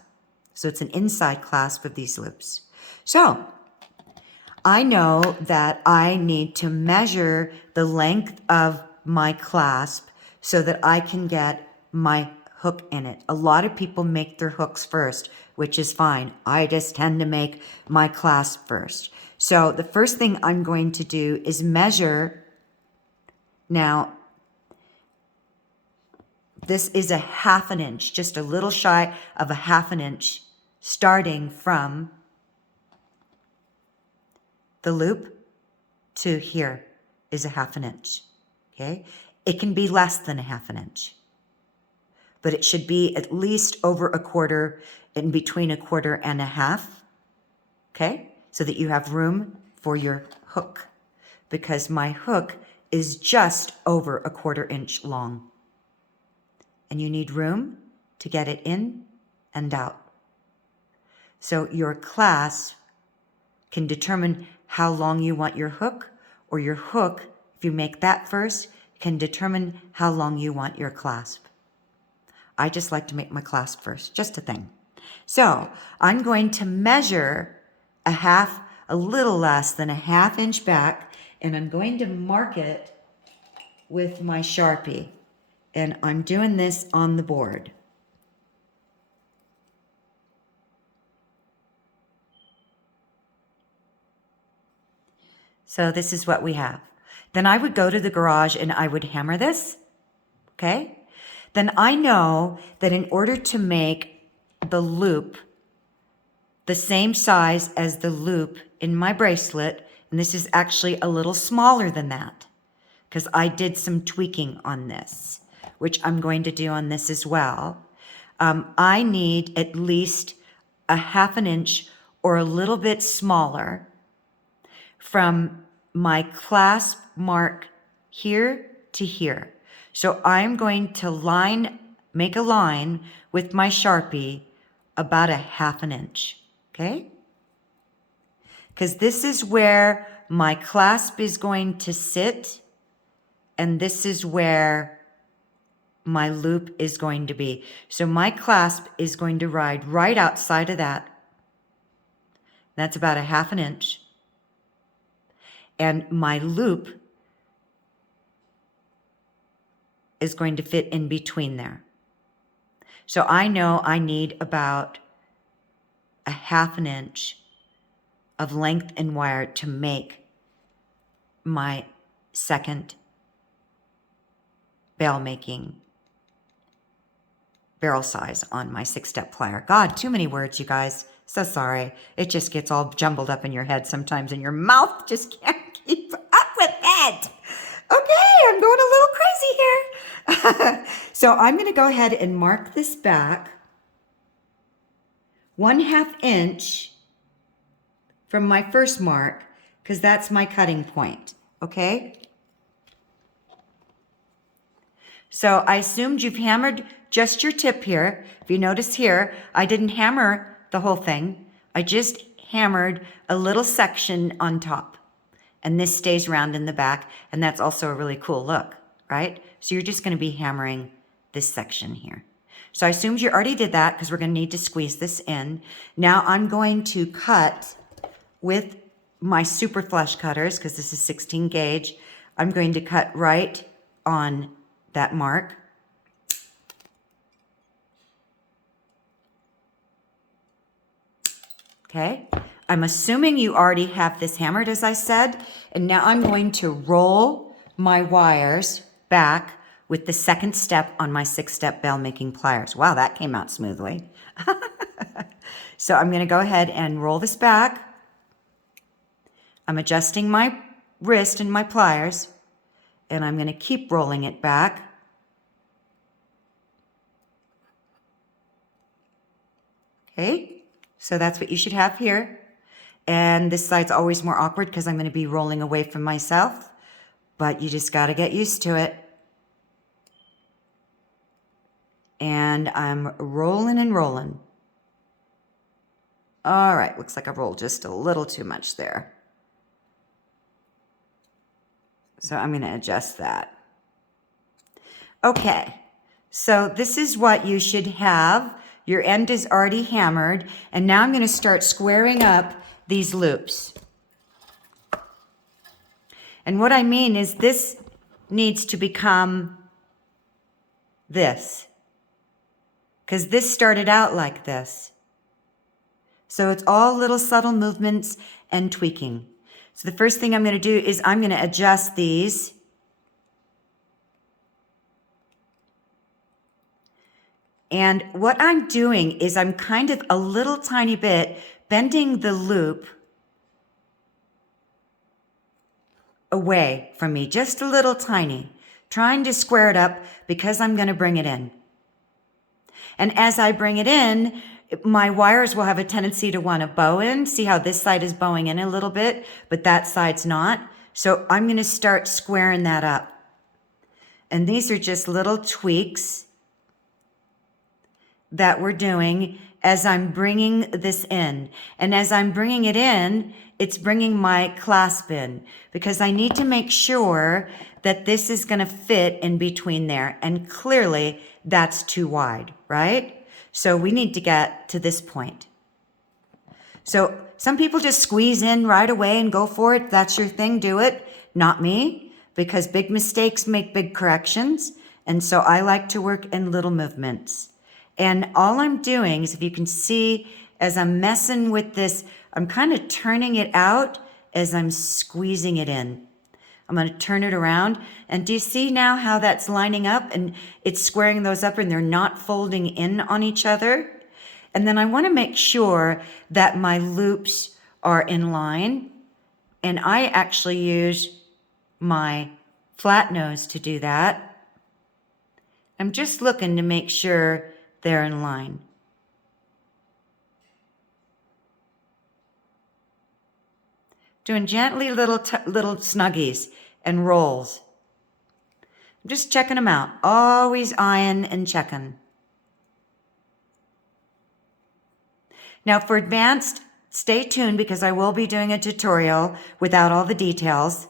So it's an inside clasp of these loops. So I know that I need to measure the length of my clasp so that I can get my hook in it. A lot of people make their hooks first, which is fine. I just tend to make my clasp first. So the first thing I'm going to do is measure. Now, this is a 1/2 inch, just a little shy of a 1/2 inch, starting from the loop to here is a 1/2 inch, okay? It can be less than a 1/2 inch, but it should be at least over a quarter, in between a quarter and a half, okay? So that you have room for your hook, because my hook is just over a 1/4 inch long. And you need room to get it in and out. So your clasp can determine how long you want your hook, or your hook, if you make that first, can determine how long you want your clasp. I just like to make my clasp first, just a thing. So I'm going to measure a little less than a 1/2 inch back, and I'm going to mark it with my Sharpie. And I'm doing this on the board. So this is what we have. Then I would go to the garage and I would hammer this, okay? Then I know that in order to make the loop the same size as the loop in my bracelet, and this is actually a little smaller than that, because I did some tweaking on this, which I'm going to do on this as well. I need at least a 1/2 inch or a little bit smaller from my clasp mark here to here. So I'm going to make a line with my Sharpie about a 1/2 inch, okay? Because this is where my clasp is going to sit, and this is where my loop is going to be. So my clasp is going to ride right outside of that. That's about a 1/2 inch. And my loop is going to fit in between there. So I know I need about a 1/2 inch of length and wire to make my second barrel size on my 6-step plier. God, too many words, you guys. So sorry. It just gets all jumbled up in your head sometimes, and your mouth just can't keep up with it. Okay, I'm going a little crazy here. So I'm going to go ahead and mark this back 1/2 inch from my first mark, because that's my cutting point, okay? So I assumed you've hammered just your tip here. If you notice here, I didn't hammer the whole thing. I just hammered a little section on top. And this stays round in the back, and that's also a really cool look, right? So you're just going to be hammering this section here. So I assumed you already did that, because we're going to need to squeeze this in. Now I'm going to cut with my super flush cutters, because this is 16 gauge. I'm going to cut right on that mark. Okay, I'm assuming you already have this hammered, as I said, and now I'm going to roll my wires back with the second step on my 6-step bell making pliers. Wow, that came out smoothly. So I'm going to go ahead and roll this back. I'm adjusting my wrist and my pliers, and I'm going to keep rolling it back. Okay, so that's what you should have here. And this side's always more awkward because I'm going to be rolling away from myself, but you just got to get used to it. And I'm rolling and rolling. All right, looks like I rolled just a little too much there. So I'm going to adjust that. Okay, so this is what you should have. Your end is already hammered, and now I'm going to start squaring up these loops. And what I mean is this needs to become this, because this started out like this. So it's all little subtle movements and tweaking. So the first thing I'm going to do is I'm going to adjust these. And what I'm doing is I'm kind of a little tiny bit bending the loop away from me, just a little tiny, trying to square it up because I'm going to bring it in. And as I bring it in, my wires will have a tendency to want to bow in. See how this side is bowing in a little bit, but that side's not. So I'm going to start squaring that up. And these are just little tweaks that we're doing as I'm bringing this in. And as I'm bringing it in, it's bringing my clasp in because I need to make sure that this is going to fit in between there. And clearly that's too wide, right? So we need to get to this point. So some people just squeeze in right away and go for it. That's your thing, do it. Not me, because big mistakes make big corrections. And so I like to work in little movements. And all I'm doing is, if you can see, as I'm messing with this, I'm kind of turning it out as I'm squeezing it in. I'm going to turn it around. And do you see now how that's lining up? And it's squaring those up and they're not folding in on each other. And then I want to make sure that my loops are in line. And I actually use my flat nose to do that. I'm just looking to make sure they're in line. Doing gently little snuggies and rolls. I'm just checking them out. Always eyeing and checking. Now for advanced, stay tuned because I will be doing a tutorial without all the details.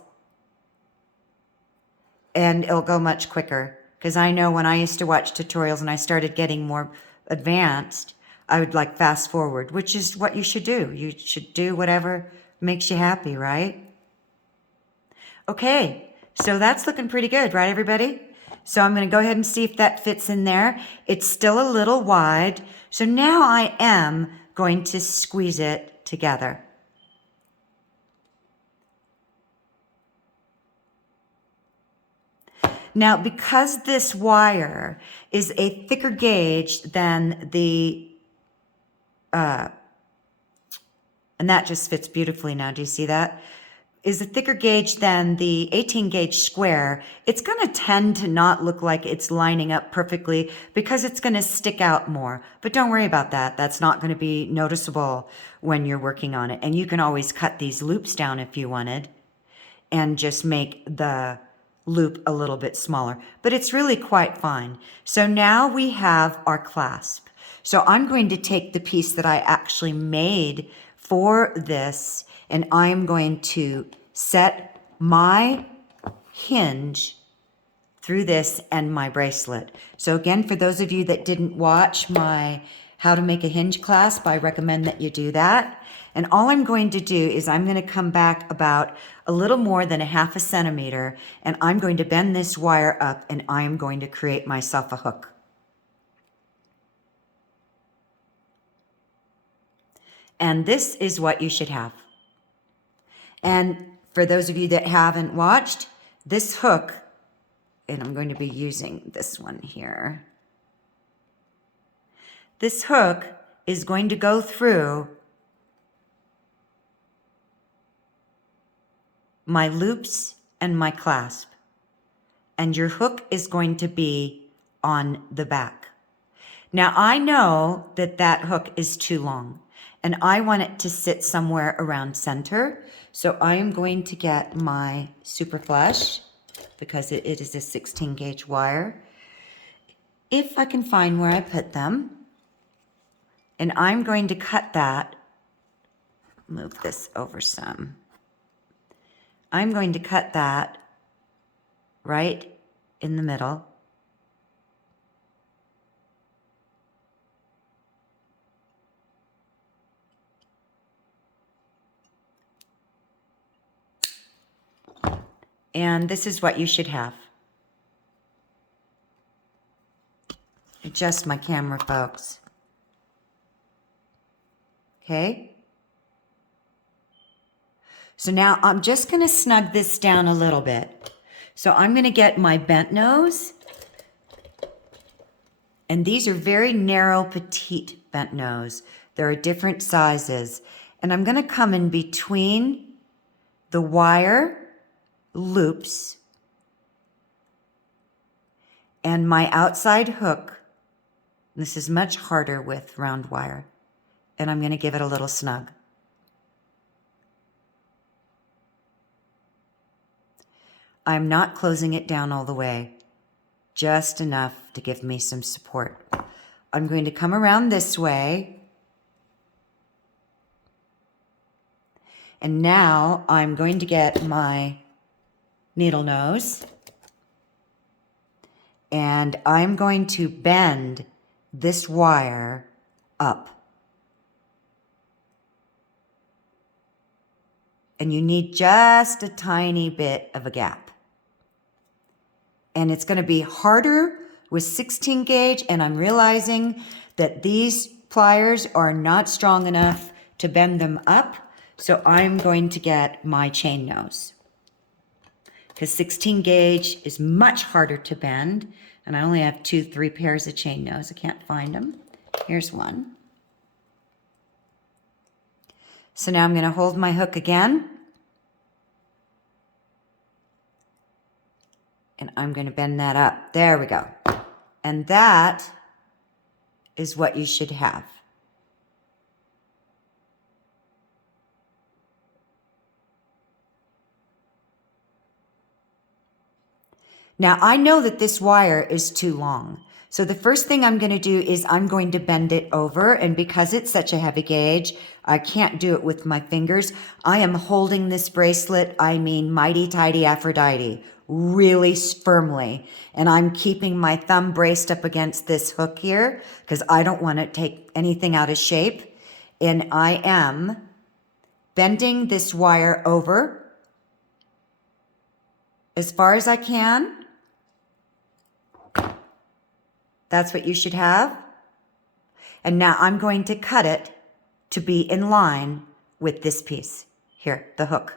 And it'll go much quicker. Because I know when I used to watch tutorials and I started getting more advanced, I would like fast forward, which is what you should do. You should do whatever makes you happy, right? Okay, so that's looking pretty good, right, everybody? So I'm going to go ahead and see if that fits in there. It's still a little wide. So now I am going to squeeze it together. Now, because this wire is a thicker gauge than the, and that just fits beautifully now, do you see that? Is a thicker gauge than the 18 gauge square, it's going to tend to not look like it's lining up perfectly because it's going to stick out more. But don't worry about that. That's not going to be noticeable when you're working on it. And you can always cut these loops down if you wanted and just make the loop a little bit smaller, but it's really quite fine. So now we have our clasp. So I'm going to take the piece that I actually made for this, and I'm going to set my hinge through this and my bracelet. So again, for those of you that didn't watch my How to Make a Hinge Clasp, I recommend that you do that. And all I'm going to do is I'm going to come back about a little more than a 1/2 centimeter, and I'm going to bend this wire up, and I am going to create myself a hook. And this is what you should have. And for those of you that haven't watched, this hook, and I'm going to be using this one here. This hook is going to go through my loops and my clasp. And your hook is going to be on the back. Now I know that that hook is too long and I want it to sit somewhere around center. So I am going to get my super flush because it is a 16 gauge wire. If I can find where I put them. And I'm going to cut that, move this over some. I'm going to cut that right in the middle. And this is what you should have. Adjust my camera, folks. Okay? So now I'm just going to snug this down a little bit. So I'm going to get my bent nose. And these are very narrow, petite bent nose. There are different sizes. And I'm going to come in between the wire loops and my outside hook. This is much harder with round wire. And I'm going to give it a little snug. I'm not closing it down all the way, just enough to give me some support. I'm going to come around this way. And now I'm going to get my needle nose. And I'm going to bend this wire up. And you need just a tiny bit of a gap. And it's going to be harder with 16 gauge, and I'm realizing that these pliers are not strong enough to bend them up, so I'm going to get my chain nose. Because 16 gauge is much harder to bend, and I only have 3 pairs of chain nose. I can't find them. Here's one. So now I'm going to hold my hook again. And I'm going to bend that up. There we go. And that is what you should have. Now I know that this wire is too long. So the first thing I'm going to do is I'm going to bend it over. And because it's such a heavy gauge, I can't do it with my fingers. I am holding this bracelet, I mean mighty tidy Aphrodite, really firmly. And I'm keeping my thumb braced up against this hook here because I don't want to take anything out of shape. And I am bending this wire over as far as I can. That's what you should have. And now I'm going to cut it to be in line with this piece here, the hook.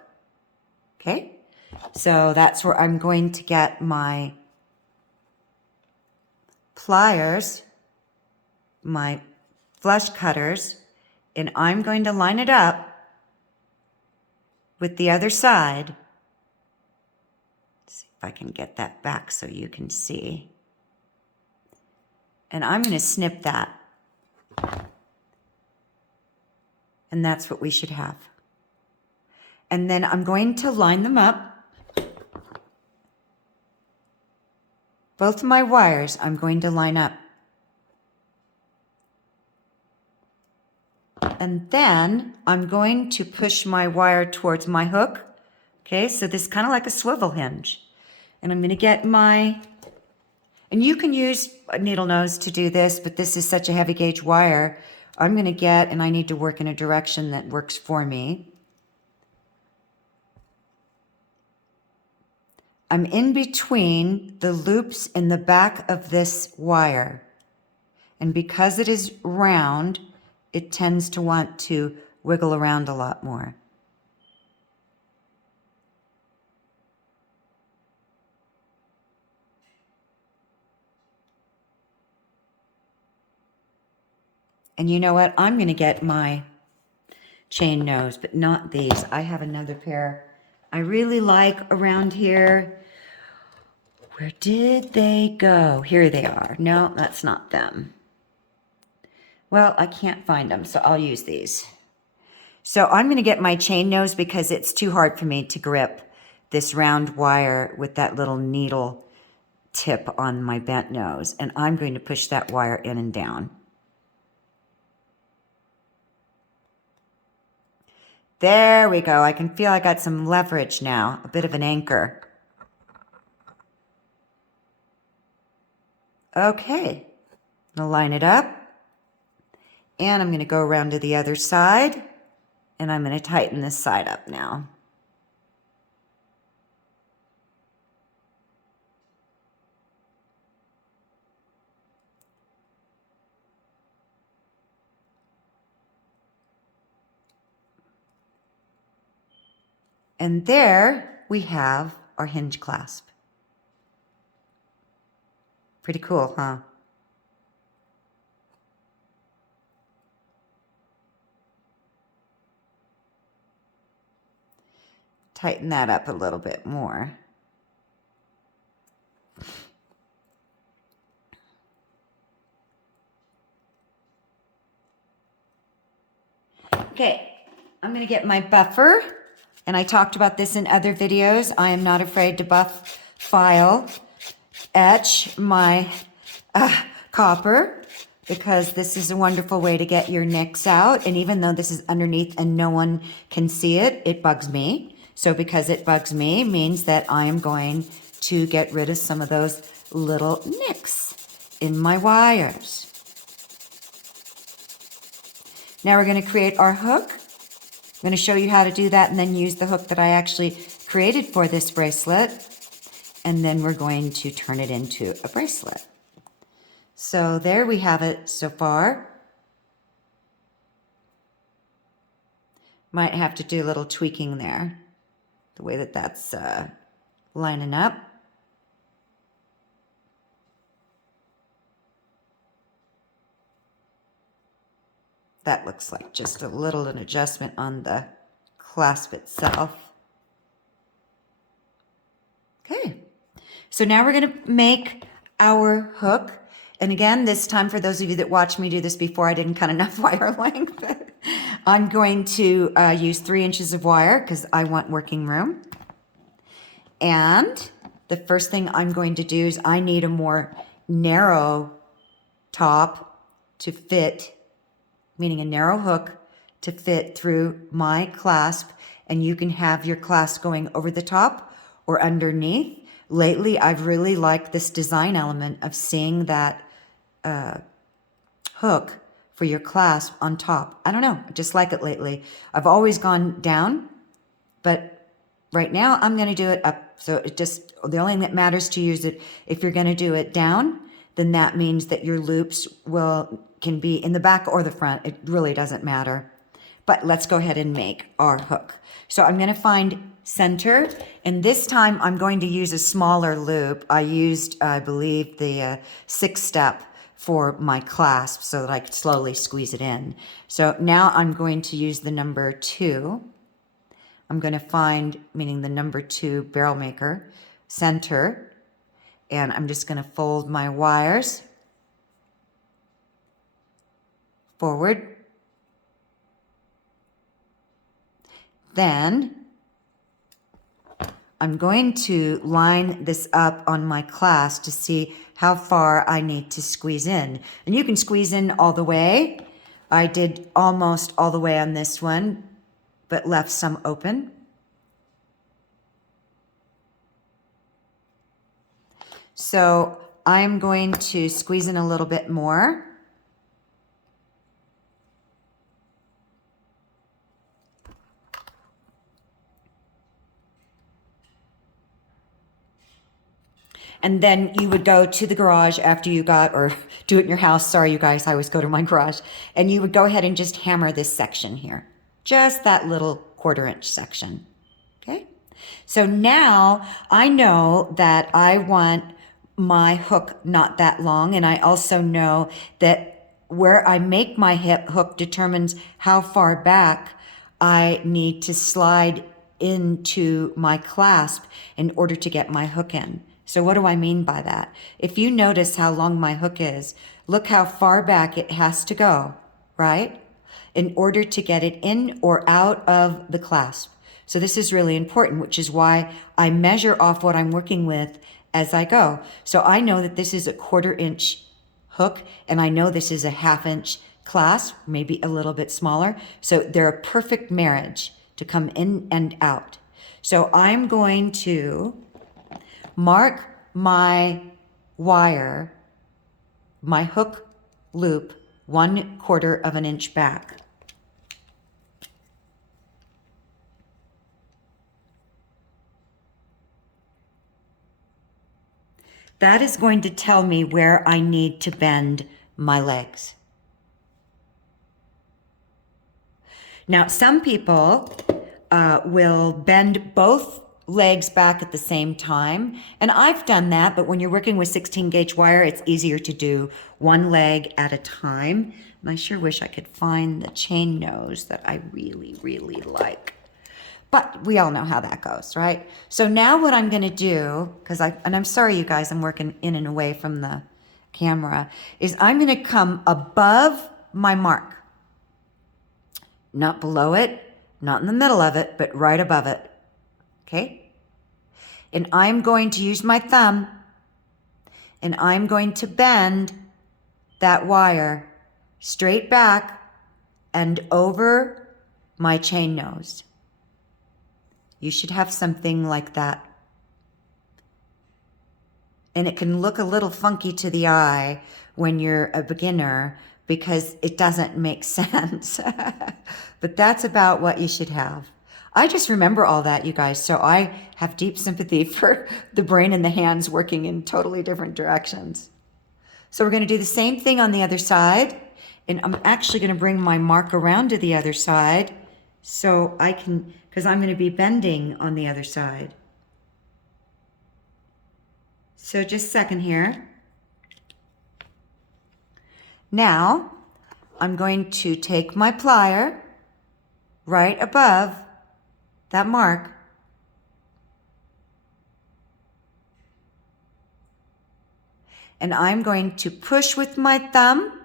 Okay? So that's where I'm going to get my pliers, my flush cutters, and I'm going to line it up with the other side. Let's see if I can get that back so you can see. And I'm going to snip that. And that's what we should have. And then I'm going to line them up. Both of my wires I'm going to line up. And then I'm going to push my wire towards my hook. Okay, so this is kind of like a swivel hinge. And I'm going to get my, and you can use a needle nose to do this, but this is such a heavy gauge wire. I'm going to get, and I need to work in a direction that works for me. I'm in between the loops in the back of this wire. And because it is round, it tends to want to wiggle around a lot more. And you know what? I'm going to get my chain nose, but not these. I have another pair I really like around here. Where did they go? Here they are. No, that's not them. Well, I can't find them, so I'll use these. So I'm going to get my chain nose because it's too hard for me to grip this round wire with that little needle tip on my bent nose. And I'm going to push that wire in and down. There we go. I can feel I got some leverage now, a bit of an anchor. Okay, I'm going to line it up. And I'm going to go around to the other side. And I'm going to tighten this side up now. And there we have our hinge clasp. Pretty cool, huh? Tighten that up a little bit more. Okay, I'm going to get my buffer. And I talked about this in other videos. I am not afraid to buff, file, etch my copper, because this is a wonderful way to get your nicks out. And even though this is underneath and no one can see it, it bugs me. So because it bugs me means that I am going to get rid of some of those little nicks in my wires. Now we're going to create our hook. I'm going to show you how to do that and then use the hook that I actually created for this bracelet. And then we're going to turn it into a bracelet. So there we have it so far. Might have to do a little tweaking there, the way that that's lining up. That looks like just a little an adjustment on the clasp itself. Okay, so now we're going to make our hook. And again, this time, for those of you that watched me do this before, I didn't cut enough wire length. I'm going to use 3 inches of wire because I want working room. And the first thing I'm going to do is I need a more narrow top to fit, meaning a narrow hook to fit through my clasp. And you can have your clasp going over the top or underneath. Lately, I've really liked this design element of seeing that hook for your clasp on top. I don't know, I just like it lately. I've always gone down, but right now I'm going to do it up. So it just, the only thing that matters to you is that if you're going to do it down, then that means that your loops can be in the back or the front. It really doesn't matter. But let's go ahead and make our hook. So I'm going to find center, and this time I'm going to use a smaller loop. I used, I believe, the 6-step for my clasp so that I could slowly squeeze it in. So now I'm going to use the number 2. I'm going to find, meaning the number 2 barrel maker, center, and I'm just going to fold my wires forward. Then I'm going to line this up on my clasp to see how far I need to squeeze in. And you can squeeze in all the way. I did almost all the way on this one, but left some open. So I'm going to squeeze in a little bit more. And then you would go to the garage after you got, or do it in your house. Sorry, you guys, I always go to my garage. And you would go ahead and just hammer this section here. Just that little 1/4 inch section. Okay? So now I know that I want my hook not that long. And I also know that where I make my hip hook determines how far back I need to slide into my clasp in order to get my hook in. So what do I mean by that? If you notice how long my hook is, look how far back it has to go, right? In order to get it in or out of the clasp. So this is really important, which is why I measure off what I'm working with as I go. So I know that this is a 1/4 inch hook, and I know this is a 1/2 inch clasp, maybe a little bit smaller. So they're a perfect marriage to come in and out. So I'm going to mark my wire, my hook loop, 1/4 of an inch back. That is going to tell me where I need to bend my legs. Now, some people will bend both legs back at the same time. And I've done that, but when you're working with 16 gauge wire, it's easier to do one leg at a time. And I sure wish I could find the chain nose that I really, really like. But we all know how that goes, right? So now what I'm gonna do, and I'm sorry you guys, I'm working in and away from the camera, is I'm gonna come above my mark. Not below it, not in the middle of it, but right above it, okay? And I'm going to use my thumb, and I'm going to bend that wire straight back and over my chain nose. You should have something like that. And it can look a little funky to the eye when you're a beginner because it doesn't make sense. But that's about what you should have. I just remember all that, you guys, so I have deep sympathy for the brain and the hands working in totally different directions. So we're going to do the same thing on the other side. And I'm actually going to bring my mark around to the other side so I can, because I'm going to be bending on the other side. So just a second here. Now, I'm going to take my plier right above that mark. And I'm going to push with my thumb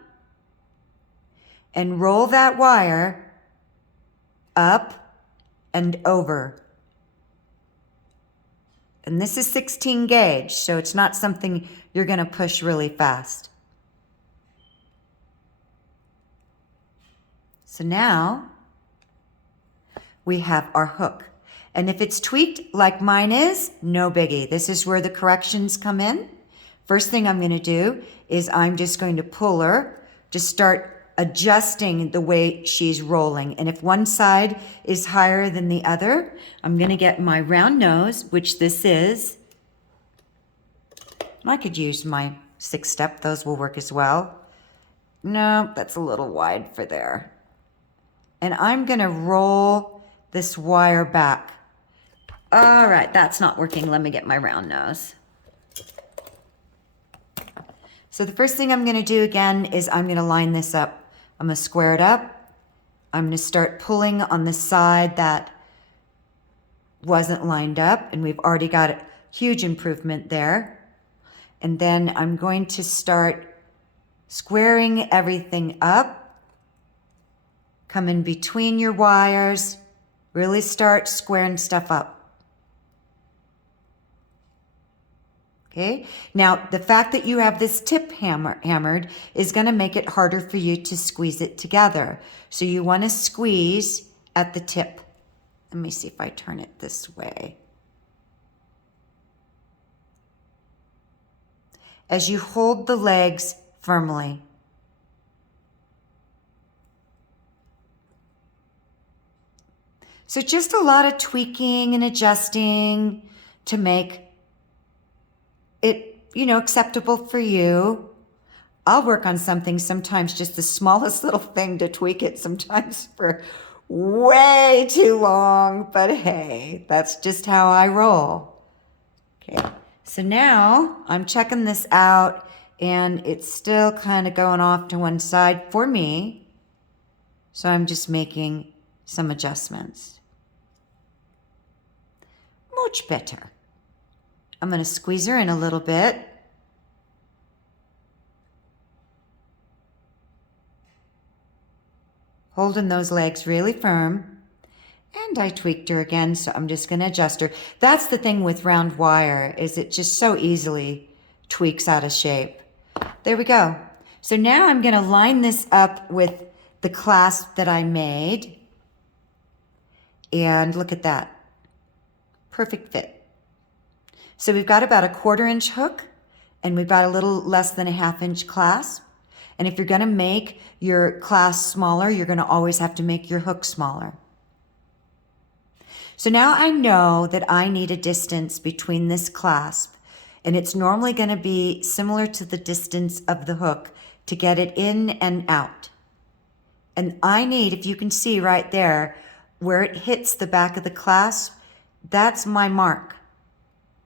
and roll that wire up and over. And this is 16 gauge, so it's not something you're going to push really fast. So now we have our hook. And if it's tweaked like mine is, no biggie. This is where the corrections come in. First thing I'm going to do is I'm just going to pull her to start adjusting the way she's rolling. And if one side is higher than the other, I'm going to get my round nose, which this is. And I could use my 6-step. Those will work as well. No, that's a little wide for there. And I'm going to roll this wire back. All right, that's not working. Let me get my round nose. So the first thing I'm going to do again is I'm going to line this up. I'm going to square it up. I'm going to start pulling on the side that wasn't lined up, and we've already got a huge improvement there. And then I'm going to start squaring everything up. Come in between your wires. Really start squaring stuff up. Okay, now the fact that you have this tip hammered is going to make it harder for you to squeeze it together. So you want to squeeze at the tip. Let me see if I turn it this way. As you hold the legs firmly. So just a lot of tweaking and adjusting to make it acceptable for you. I'll work on something sometimes, just the smallest little thing to tweak it sometimes for way too long, but hey, that's just how I roll. Okay, so now I'm checking this out and it's still kind of going off to one side for me. So I'm just making some adjustments. Much better. I'm going to squeeze her in a little bit. Holding those legs really firm. And I tweaked her again, so I'm just going to adjust her. That's the thing with round wire, is it just so easily tweaks out of shape. There we go. So now I'm going to line this up with the clasp that I made. And look at that. Perfect fit. So we've got about a 1/4 inch hook, and we've got a little less than a 1/2 inch clasp. And if you're going to make your clasp smaller, you're going to always have to make your hook smaller. So now I know that I need a distance between this clasp, and it's normally going to be similar to the distance of the hook to get it in and out. And I need, if you can see right there, where it hits the back of the clasp, that's my mark.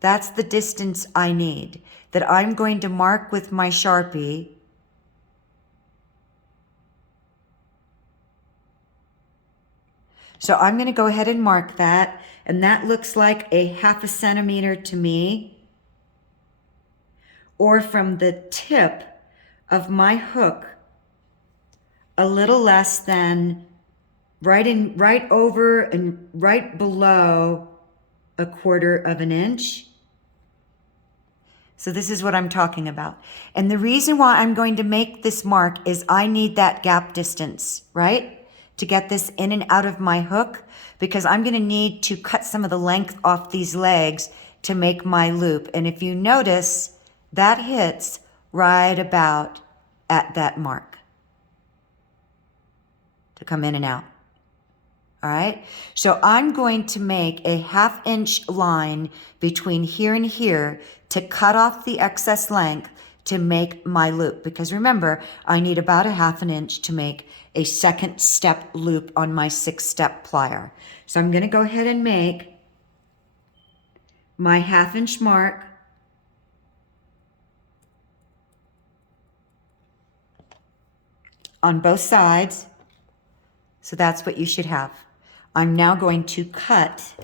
That's the distance I need, that I'm going to mark with my Sharpie. So I'm going to go ahead and mark that, and that looks like a 1/2 centimeter to me, or from the tip of my hook, a little less than right over and right below a 1/4 of an inch. So this is what I'm talking about. And the reason why I'm going to make this mark is I need that gap distance, right? To get this in and out of my hook, because I'm going to need to cut some of the length off these legs to make my loop. And if you notice, that hits right about at that mark to come in and out. All right, so I'm going to make a 1/2 inch line between here and here to cut off the excess length to make my loop. Because remember, I need about a 1/2 inch to make a second step loop on my 6-step plier. So I'm going to go ahead and make my 1/2 inch mark. On both sides. So that's what you should have. I'm now going to cut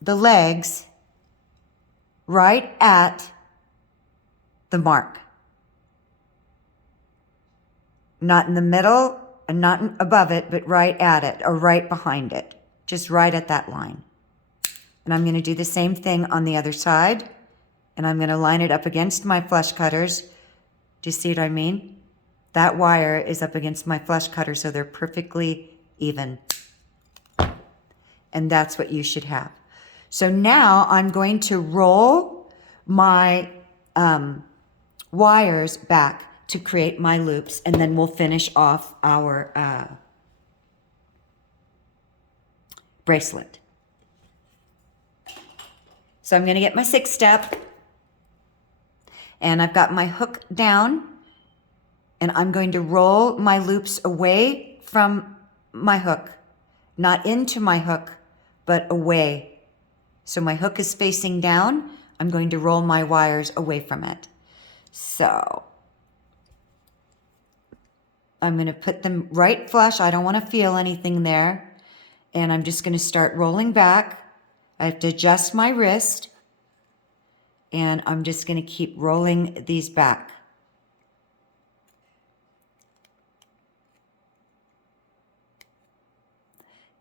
the legs right at the mark. Not in the middle and not above it, but right at it or right behind it. Just right at that line. And I'm going to do the same thing on the other side. And I'm going to line it up against my flush cutters. Do you see what I mean? That wire is up against my flush cutter, so they're perfectly even. And that's what you should have. So now I'm going to roll my wires back to create my loops, and then we'll finish off our bracelet. So I'm going to get my 6-step, and I've got my hook down, and I'm going to roll my loops away from my hook, not into my hook, but away. So my hook is facing down. I'm going to roll my wires away from it. So I'm going to put them right flush. I don't want to feel anything there. And I'm just going to start rolling back. I have to adjust my wrist. And I'm just going to keep rolling these back.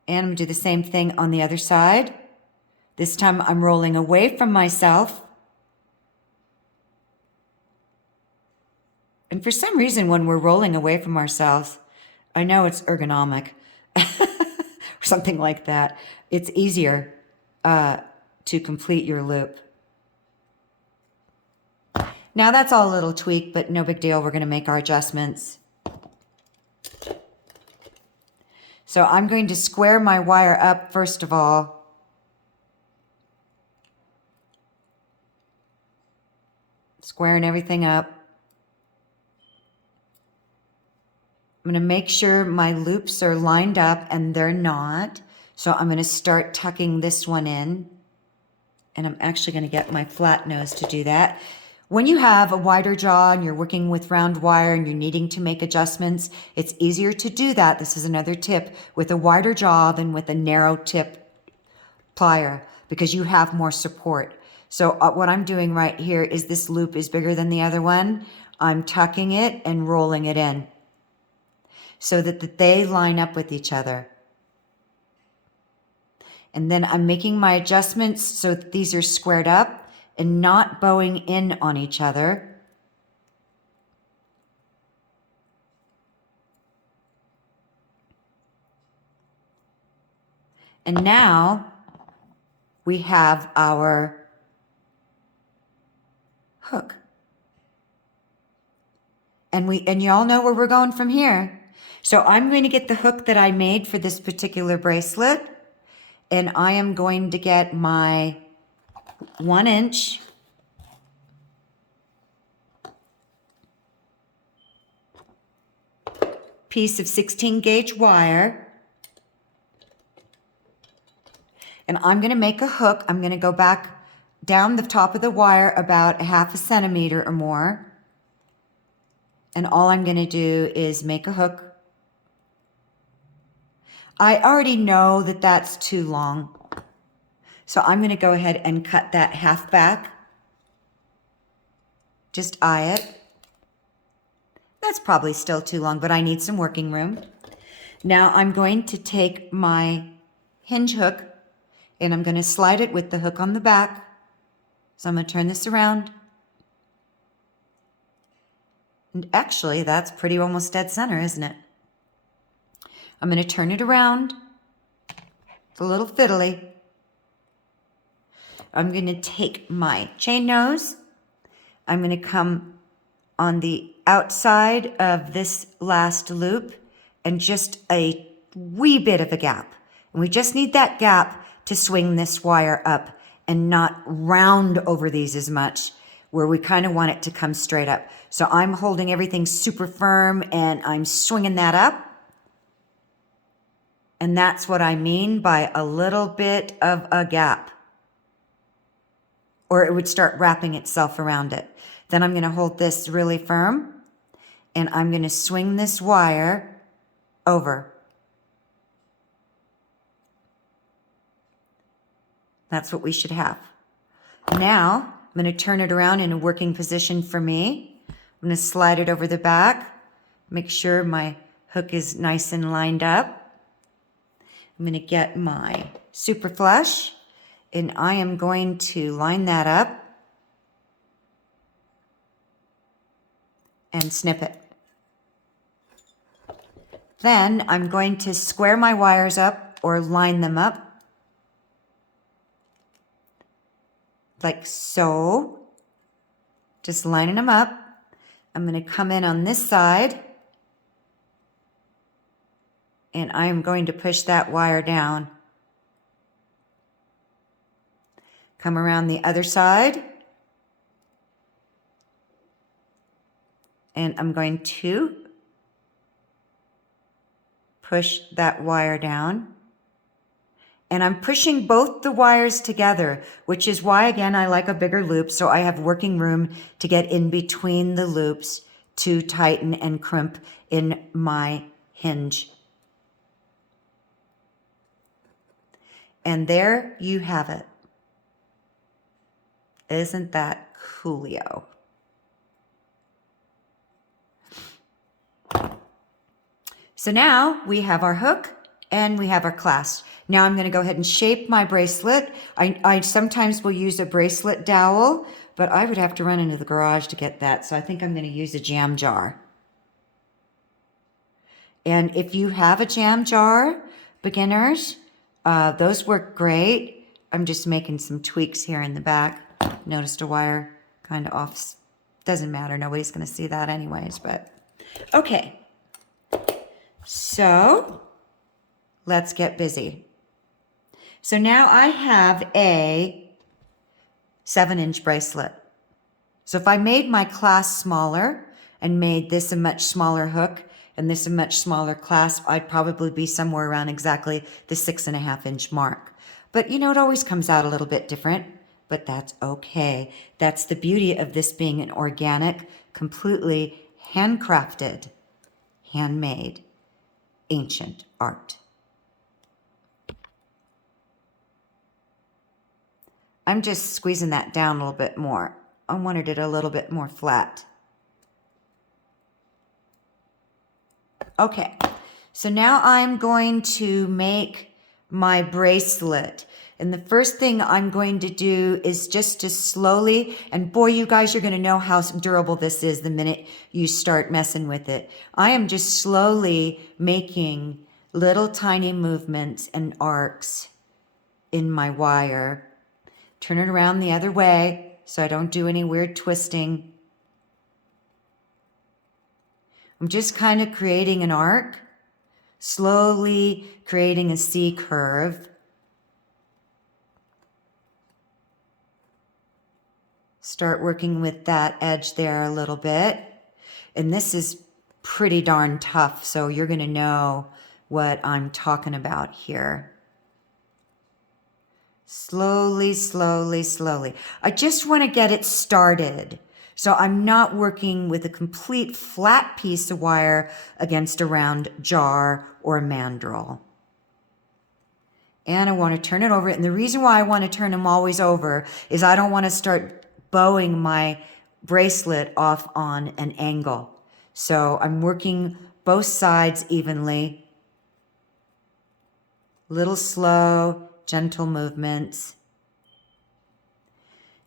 And I'm going to do the same thing on the other side. This time I'm rolling away from myself. And for some reason, when we're rolling away from ourselves, I know it's ergonomic or something like that. It's easier to complete your loop. Now that's all a little tweak, but no big deal. We're going to make our adjustments. So I'm going to square my wire up first of all. Squaring everything up. I'm going to make sure my loops are lined up, and they're not. So I'm going to start tucking this one in. And I'm actually going to get my flat nose to do that. When you have a wider jaw and you're working with round wire and you're needing to make adjustments, it's easier to do that. This is another tip, with a wider jaw than with a narrow tip plier, because you have more support. So what I'm doing right here is this loop is bigger than the other one. I'm tucking it and rolling it in so that they line up with each other. And then I'm making my adjustments so that these are squared up and not bowing in on each other. And now we have our hook. And you all know where we're going from here. So I'm going to get the hook that I made for this particular bracelet, and I am going to get my 1-inch piece of 16 gauge wire, and I'm going to make a hook. I'm going to go back down the top of the wire about 1/2 centimeter or more, and all I'm going to do is make a hook. I already know that that's too long, so I'm going to go ahead and cut that half back. Just eye it. That's probably still too long, but I need some working room. Now I'm going to take my hinge hook and I'm going to slide it with the hook on the back. So I'm going to turn this around. And actually, that's pretty almost dead center, isn't it? I'm going to turn it around. It's a little fiddly. I'm going to take my chain nose. I'm going to come on the outside of this last loop and just a wee bit of a gap. And we just need that gap to swing this wire up and not round over these as much, where we kind of want it to come straight up. So I'm holding everything super firm and I'm swinging that up. And that's what I mean by a little bit of a gap, or it would start wrapping itself around it. Then I'm going to hold this really firm and I'm going to swing this wire over. That's what we should have. Now I'm going to turn it around in a working position for me. I'm going to slide it over the back, make sure my hook is nice and lined up. I'm going to get my super flush and I am going to line that up and snip it. Then I'm going to square my wires up or line them up like so. Just lining them up. I'm going to come in on this side and I am going to push that wire down. Come around the other side and I'm going to push that wire down. And I'm pushing both the wires together, which is why, again, I like a bigger loop, so I have working room to get in between the loops to tighten and crimp in my hinge. And there you have it. Isn't that coolio? So now we have our hook and we have our clasp. Now I'm going to go ahead and shape my bracelet. I sometimes will use a bracelet dowel, but I would have to run into the garage to get that. So I think I'm going to use a jam jar. And if you have a jam jar, beginners, those work great. I'm just making some tweaks here in the back. Noticed a wire kind of off. Doesn't matter. Nobody's going to see that anyways, but okay. So let's get busy. So now I have a 7-inch bracelet. So if I made my clasp smaller and made this a much smaller hook and this a much smaller clasp, I'd probably be somewhere around exactly the 6.5-inch mark. But you know, it always comes out a little bit different, but that's okay. That's the beauty of this being an organic, completely handcrafted, handmade, ancient art. I'm just squeezing that down a little bit more. I wanted it a little bit more flat. Okay, so now I'm going to make my bracelet. And the first thing I'm going to do is just to slowly, and boy, you guys, you're going to know how durable this is the minute you start messing with it. I am just slowly making little tiny movements and arcs in my wire. Turn it around the other way so I don't do any weird twisting. I'm just kind of creating an arc, slowly creating a C curve. Start working with that edge there a little bit. And this is pretty darn tough, so you're going to know what I'm talking about here. Slowly, slowly, slowly. I just want to get it started. So I'm not working with a complete flat piece of wire against a round jar or a mandrel. And I want to turn it over. And the reason why I want to turn them always over is I don't want to start bowing my bracelet off on an angle. So I'm working both sides evenly. Little slow, gentle movements.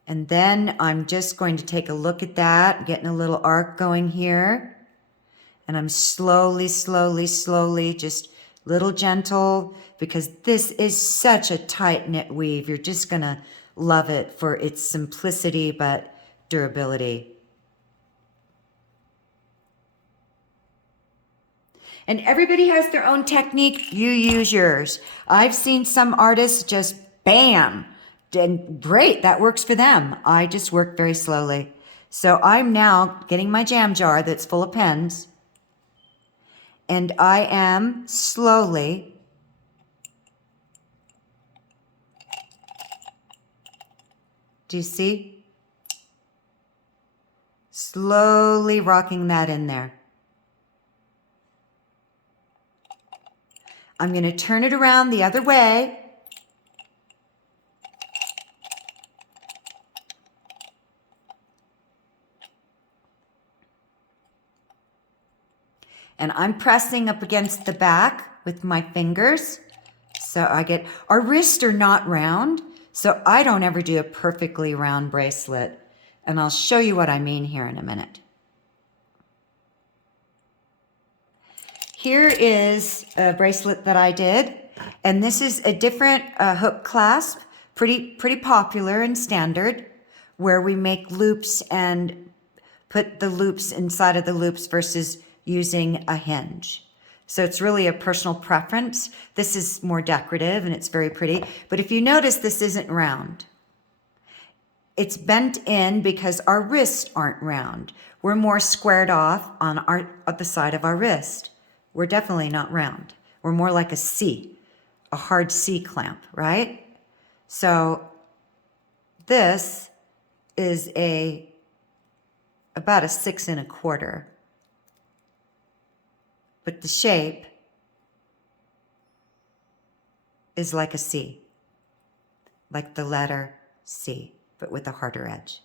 And then I'm just going to take a look at that, getting a little arc going here. And I'm slowly, slowly, slowly, just little gentle, because this is such a tight-knit weave. You're just going to love it for its simplicity, but durability. And everybody has their own technique. You use yours. I've seen some artists just bam, and great, that works for them. I just work very slowly. So I'm now getting my jam jar that's full of pens, and I am slowly do you see? Slowly rocking that in there. I'm going to turn it around the other way. And I'm pressing up against the back with my fingers. So our wrists are not round, so I don't ever do a perfectly round bracelet. And I'll show you what I mean here in a minute. Here is a bracelet that I did, and this is a different hook clasp, pretty popular and standard, where we make loops and put the loops inside of the loops versus using a hinge. So it's really a personal preference. This is more decorative and it's very pretty, but if you notice, this isn't round. It's bent in because our wrists aren't round. We're more squared off on the side of our wrist. We're definitely not round. We're more like a C, a hard C clamp, right? So this is about a 6 1/4. But the shape is like a C, like the letter C, but with a harder edge.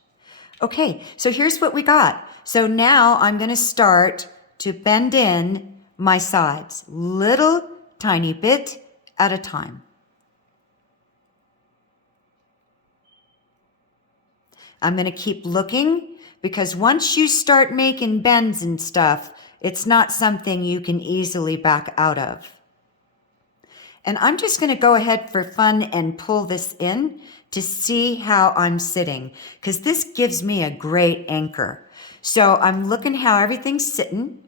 Okay, so here's what we got. So now I'm going to start to bend in my sides, little tiny bit at a time. I'm going to keep looking, because once you start making bends and stuff, it's not something you can easily back out of. And I'm just going to go ahead for fun and pull this in to see how I'm sitting, because this gives me a great anchor. So I'm looking how everything's sitting.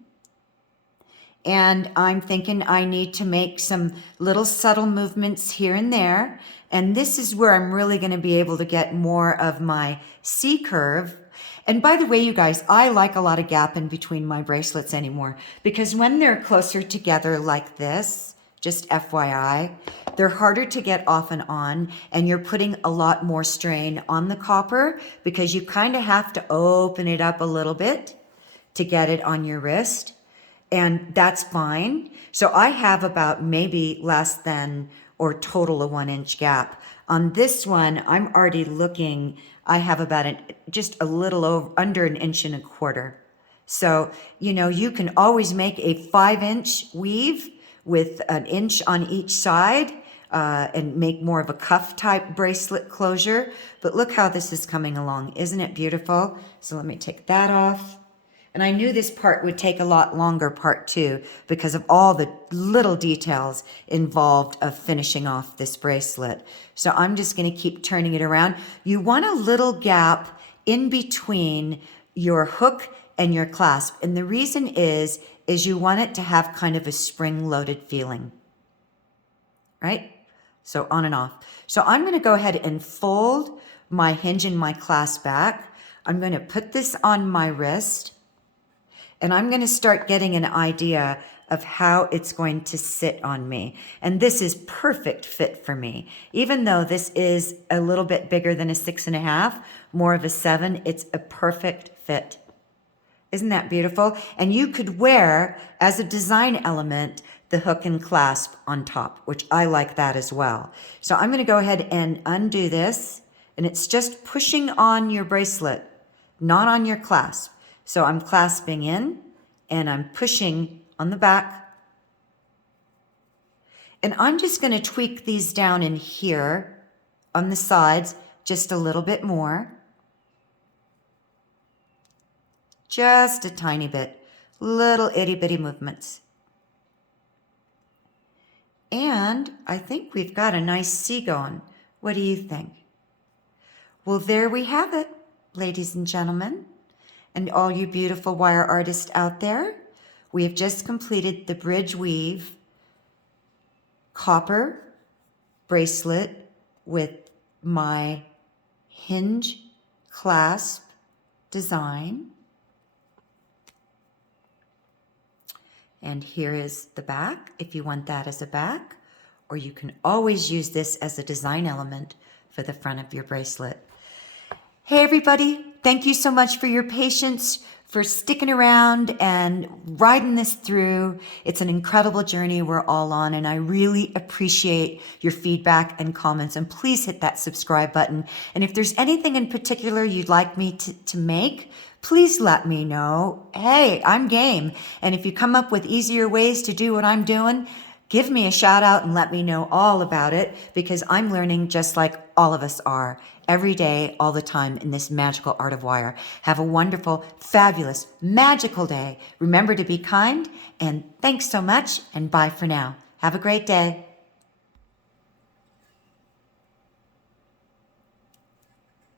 And I'm thinking I need to make some little subtle movements here and there. And this is where I'm really going to be able to get more of my C curve. And by the way, you guys, I like a lot of gap in between my bracelets anymore, because when they're closer together like this, just FYI, they're harder to get off and on, and you're putting a lot more strain on the copper because you kind of have to open it up a little bit to get it on your wrist. And that's fine. So I have about maybe less than or total a 1 inch gap. On this one, I'm already looking, I have about just a little over, under 1.25 inches. So, you know, you can always make a 5-inch weave with 1 inch on each side and make more of a cuff type bracelet closure. But look how this is coming along. Isn't it beautiful? So let me take that off. And I knew this part would take a lot longer, part 2, because of all the little details involved of finishing off this bracelet. So I'm just going to keep turning it around. You want a little gap in between your hook and your clasp. And the reason is you want it to have kind of a spring-loaded feeling, right? So on and off. So I'm going to go ahead and fold my hinge and my clasp back. I'm going to put this on my wrist. And I'm going to start getting an idea of how it's going to sit on me. And this is perfect fit for me. Even though this is a little bit bigger than a 6.5, more of a 7, it's a perfect fit. Isn't that beautiful? And you could wear, as a design element, the hook and clasp on top, which I like that as well. So I'm going to go ahead and undo this. And it's just pushing on your bracelet, not on your clasp. So I'm clasping in and I'm pushing on the back. And I'm just going to tweak these down in here on the sides just a little bit more. Just a tiny bit. Little itty bitty movements. And I think we've got a nice C going. What do you think? Well, there we have it, ladies and gentlemen. And all you beautiful wire artists out there, we have just completed the bridge weave copper bracelet with my hinge clasp design. And here is the back, if you want that as a back, or you can always use this as a design element for the front of your bracelet. Hey everybody, thank you so much for your patience, for sticking around and riding this through. It's an incredible journey we're all on, and I really appreciate your feedback and comments. And please hit that subscribe button. And if there's anything in particular you'd like me to make, please let me know. Hey, I'm game. And if you come up with easier ways to do what I'm doing, give me a shout out and let me know all about it, because I'm learning just like all of us are every day, all the time in this magical art of wire. Have a wonderful, fabulous, magical day. Remember to be kind, and thanks so much, and bye for now. Have a great day.